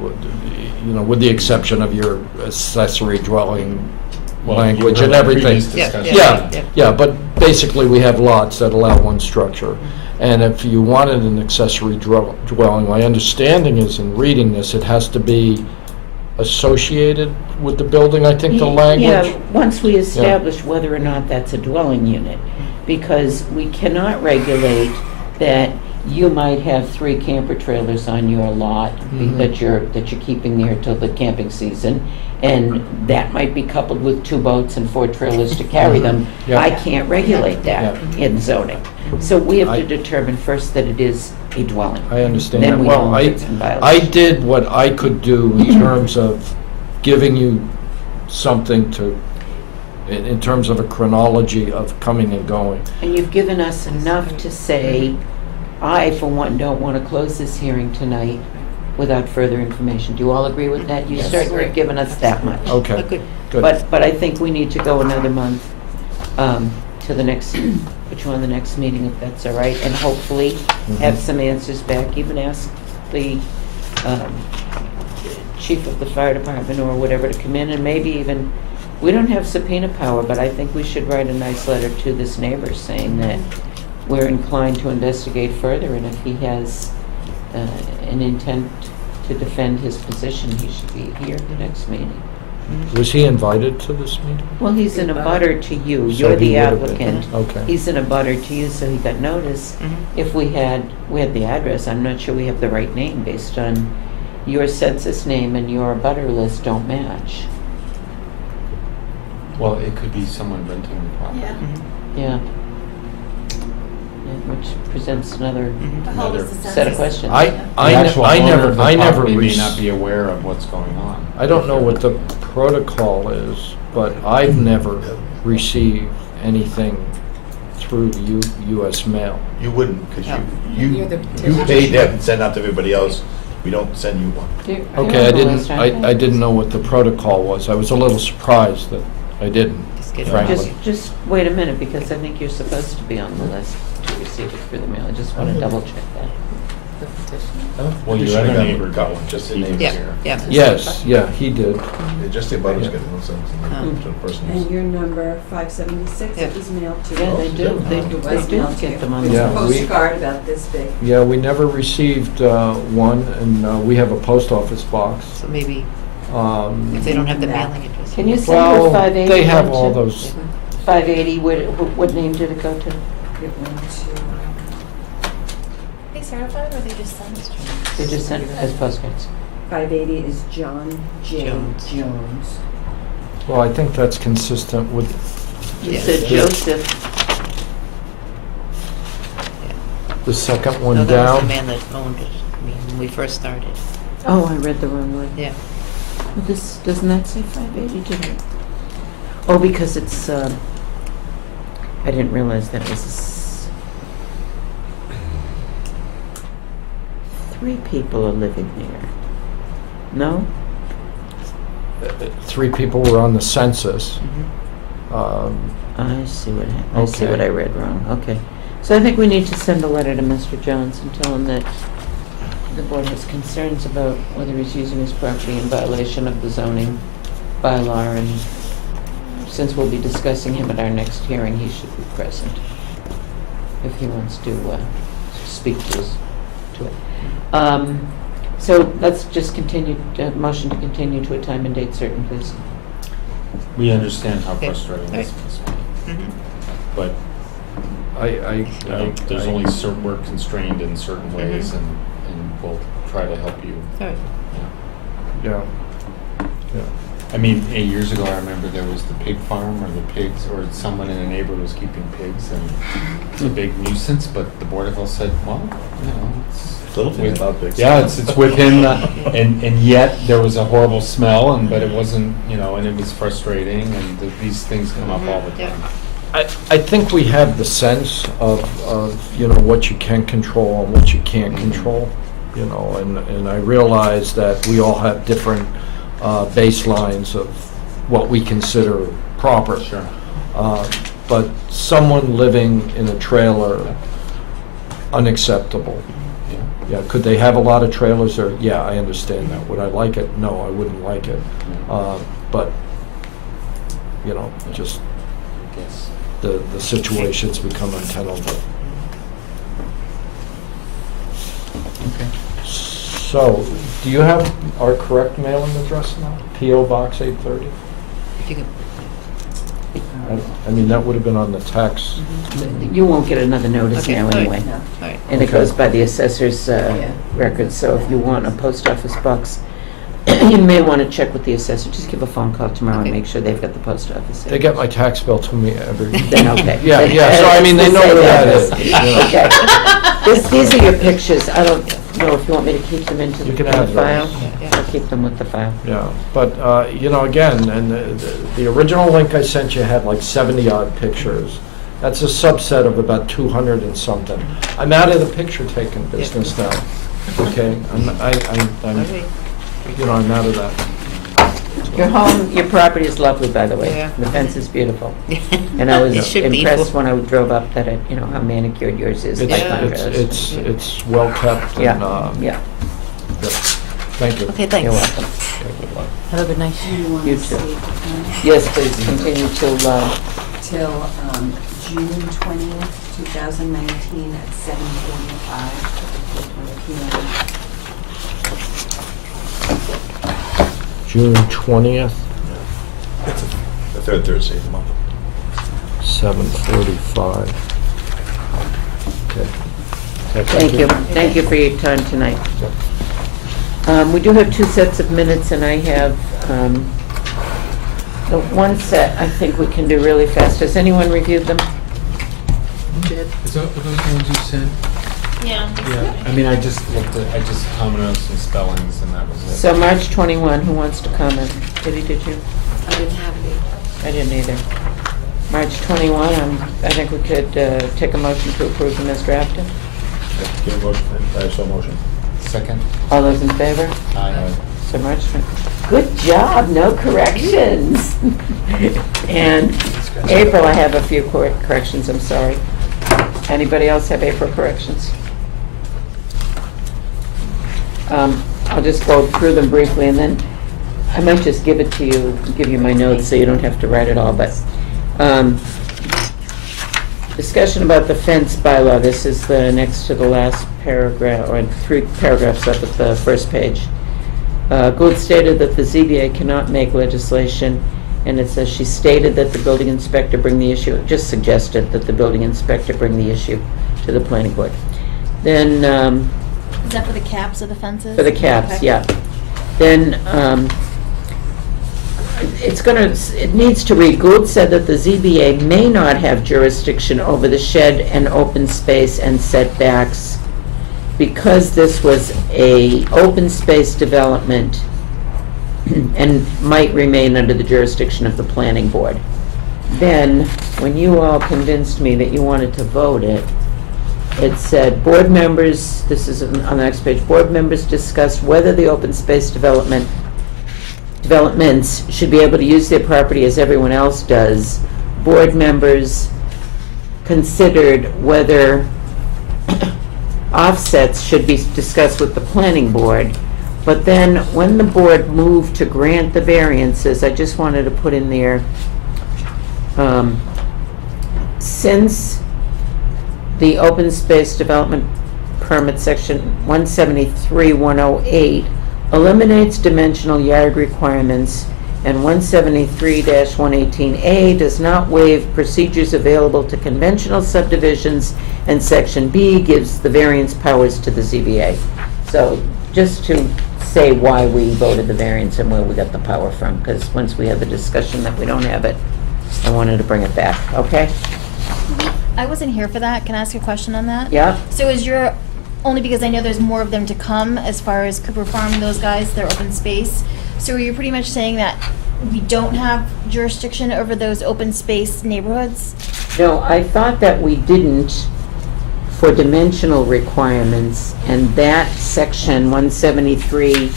with the exception of your accessory dwelling Well, language you and heard our everything. previous discussion. Yeah, but basically we have lots that allow one structure. And if you wanted an accessory dwelling, my understanding is in reading this, it has to be associated with the building, I think, the language. Yeah, once we establish whether or not that's a dwelling unit, because we cannot regulate that you might have 3 camper trailers on your lot Mhm. that you're keeping there till the camping season, and that might be coupled with 2 boats and 4 trailers to carry them. Yeah. I can't regulate that in zoning. So we have I- to determine first that it is a dwelling. I understand Then that. we Well, know if it's in I violation. did what I could do in terms of giving you something to, in terms of a chronology of coming and going. And you've given us enough to say, I, for one, don't want to close this hearing tonight without further information. Do you all agree with that? You Yes. certainly have given us that much. Okay, Good. good. But I think we need to go another month to the next, put you on the next meeting if that's all right, and hopefully have some answers back, even ask the chief of the fire department or whatever to come in, and maybe even, we don't have subpoena power, but I think we should write a nice letter to this neighbor saying that we're inclined to investigate further, and if he has an intent to defend his position, he should be here at the next meeting. Was he invited to this meeting? Well, he's in a butter to you, So you're he the would have been. applicant. Okay. He's in a butter to you, so he got notice. If we had the address, I'm not sure we have the right name based on your census name and your butter list don't match. Well, it could be someone renting the property. Yeah. Which presents another How does the set of census- questions. I The actual owner of the I never property may rec- not be aware of what's going on. I don't know what the protocol is, but I've never received anything through the US mail. You wouldn't, because You're you the paid them and sent out to everybody else. We don't send you one. Do you Okay, remember last time? I didn't know what the protocol was. I was a little surprised that I didn't, Just get it. frankly. Just wait a minute, because I think you're supposed to be on the list to receive it through the mail. I just want to double check that. The petition. Well, your Petitioner other got- neighbor got one, just the He neighbors Yeah, here. yeah. Yes, yeah, he did. Yeah, just the butters get it, no sense to the person who's. And your number 576, it was mailed to Yeah, you. they do. It They was do mailed to get you. them on It's the Yeah, a we- postcard about this big. Yeah, we never received one, and we have a post office box. So maybe Um, if they don't have the mailing address. Can you send her Well, 580? they have one, all too? those, 580, what name did it go to? Give one to, They certified or they just send us? They just sent it as postcards. 580 is John J. Jones. Jones. well, I think that's consistent with, You Yeah. said Joseph. the second No, one that was the down. man that owned it, I mean, when we first started. Oh, I read the wrong one. Yeah. Well, this, doesn't that say 580, did it? Oh, because it's, I didn't realize that was, 3 people are living there. No? 3 people were on the census. Mm-hmm. I see what, I see Okay. what I read wrong, okay. So I think we need to send a letter to Mr. Jones and tell him that the board has concerns about whether he's using his property in violation of the zoning bylaw, and since we'll be discussing him at our next hearing, he should be present if he wants to speak to us, to it. So let's just continue, motion to continue to a time and date certain, please. We understand how Okay. frustrating this must be, Mhm. but you know, there's only certain, we're constrained in certain ways, and we'll try to help you. All right. Yeah. Yeah. I mean, 8 years ago, I remember there was the pig farm or the pigs, or someone in a neighborhood was keeping pigs, and it's a big nuisance, but the Board of Health said, well, you know, it's. Little thing about pigs. Yeah, it's within, and yet there was a horrible smell, but it wasn't, you know, and it was frustrating, and these things come up all the time. I think we have the sense of, you know, what you can control and what you can't control, you know, and I realize that we all have different baselines of what we consider proper. Sure. But someone living in a trailer, unacceptable. Yeah, could they have a lot of trailers there? Yeah, I understand that. Would I like it? No, I wouldn't like it. But, you know, just I guess. the situations become untenable. Okay. So, do you have our correct mailing address now? P.O. Box 830? If you could, I mean, that would have been on the text. You won't get another notice Okay, now all right. anyway. No. all right. And it goes by the assessor's Yeah. records, so if you want a post office box, you may want to check with the assessor. Just give a phone call tomorrow and Okay. make sure they've got the post office. They get my tax bill to me every... Then okay. Yeah, yeah, so I mean, they know where that is. you know. Okay. These are your pictures. I don't know if you want me to keep them into You the can have file. those. I'll keep them with the file. Yeah, but, you know, again, and the original link I sent you had like 70-odd pictures. That's a subset of about 200 and something. I'm out of the picture-taking business now, okay? I'm, Okay. you know, I'm out of that. Your home, your property is lovely, by the way. Yeah. The fence is beautiful. And I was It should be. impressed when I drove up that, you know, how manicured yours is. by contrast. It's well-kept and, Yeah, yeah. good. Thank you. Okay, thanks. You're welcome. Okay, good luck. Have a good night. You too. Yes, please, continue till, Till June 20th, 2019 at 7:45 p.m. June 20th, It's the third Thursday of the month. 7:45. Okay. thank you. Thank you for your time tonight. We do have 2 sets of minutes, and I have, the one set I think we can do really fast. Has anyone reviewed them? Is that what those ones you sent? Yeah. Yeah, I mean, I just commented on some spellings and that was it. So March 21, who wants to comment? Did you? I didn't have any. I didn't either. March 21, I think we could take a motion to approve them as drafted. Give a motion, I so motion. Second? All those in favor? Aye. So March 20. Good job, no corrections. And April, I have a few corrections, I'm sorry. Anybody else have April corrections? I'll just go through them briefly, and then I might just give it to you, give you my notes, so you don't have to write it all, but, discussion about the fence bylaw. This is the next to the last paragraph, or 3 paragraphs up at the first page. Gould stated that the ZBA cannot make legislation, and it says she stated that the building inspector bring the issue, just suggested that the building inspector bring the issue to the planning board. Then, Is that for the caps of the fences? for the caps, Okay. yeah. Then, it needs to read, Gould said that the ZBA may not have jurisdiction over the shed and open space and setbacks because this was a open space development and might remain under the jurisdiction of the planning board. Then, when you all convinced me that you wanted to vote it, it said, board members, this is on the next page, board members discussed whether the open space developments should be able to use their property as everyone else does. Board members considered whether offsets should be discussed with the planning board. But then, when the board moved to grant the variances, I just wanted to put in there, since the open space development permit section 173-108 eliminates dimensional yard requirements, and 173-118A does not waive procedures available to conventional subdivisions, and section B gives the variance powers to the ZBA. So, just to say why we voted the variance and where we got the power from, because once we have the discussion that we don't have it, I wanted to bring it back, okay? I wasn't here for that. Can I ask a question on that? Yeah? So is your, only because I know there's more of them to come as far as Cooper Farm and those guys, their open space. So are you pretty much saying that we don't have jurisdiction over those open space neighborhoods? No, I thought that we didn't for dimensional requirements, and that section 173,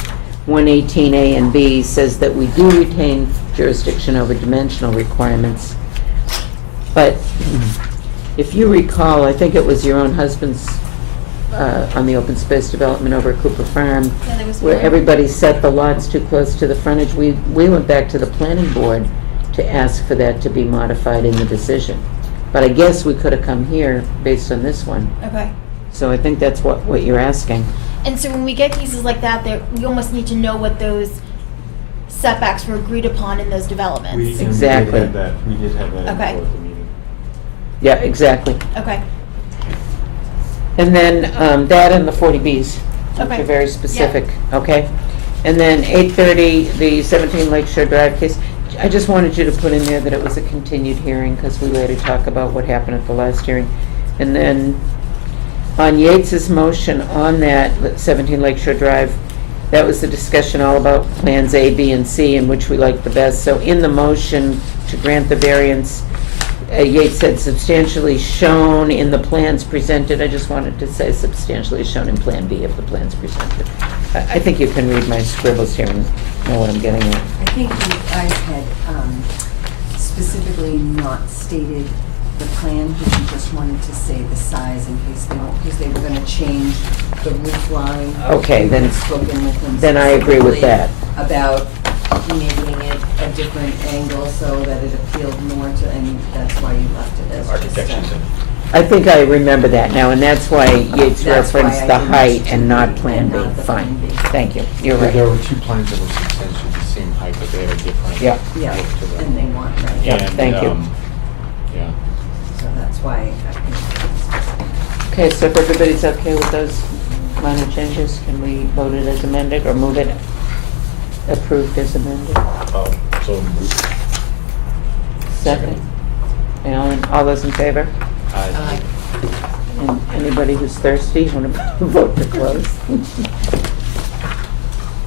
118A and B says that we do retain jurisdiction over dimensional requirements. But if you recall, I think it was your own husband's on the open space development over at Cooper Farm, Yeah, there was where one. everybody set the lots too close to the frontage. We went back to the planning board to ask for that to be modified in the decision. But I guess we could have come here based on this one. Okay. So I think that's what you're asking. And so when we get cases like that, we almost need to know what those setbacks were agreed upon in those developments. Exactly. We did have that Okay. info at the meeting. Yeah, exactly. Okay. And then that and the 40Bs, which Okay. are very specific, okay? And then 830, the 17 Lakeshore Drive case, I just wanted you to put in there that it was a continued hearing, because we later talk about what happened at the last hearing. And then on Yates's motion on that 17 Lakeshore Drive, that was the discussion all about plans A, B, and C, and which we liked the best. So in the motion to grant the variance, Yates said substantially shown in the plans presented. I just wanted to say substantially shown in Plan B of the plans presented. I think you can read my scribbles here and know what I'm getting at. I think you guys had specifically not stated the plan, because you just wanted to say the size in case they were gonna change the roof line. Okay, You then- had spoken with them then I agree with specifically that. About making it a different angle so that it appealed more to, and that's why you left it as just I think I remember that now, and that's why Yates That's why referenced I the didn't height and not do Plan B. and not the Fine, Plan B. thank you, you're There right. were two plans that were substantially the same height, but they had a different Yeah. Yeah, look to them. and they want, right? Yeah, And, thank you. Yeah. So that's why I think. Okay, so if everybody's okay with those minor changes, can we vote it as amended or move it approved as amended? So moved. Second? Alan, all those in favor? Aye. And anybody who's thirsty, want to vote to close?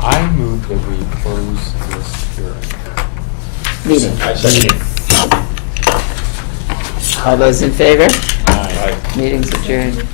I move that we close this hearing. Meeting. I second. All those in favor? Aye. Meeting's adjourned.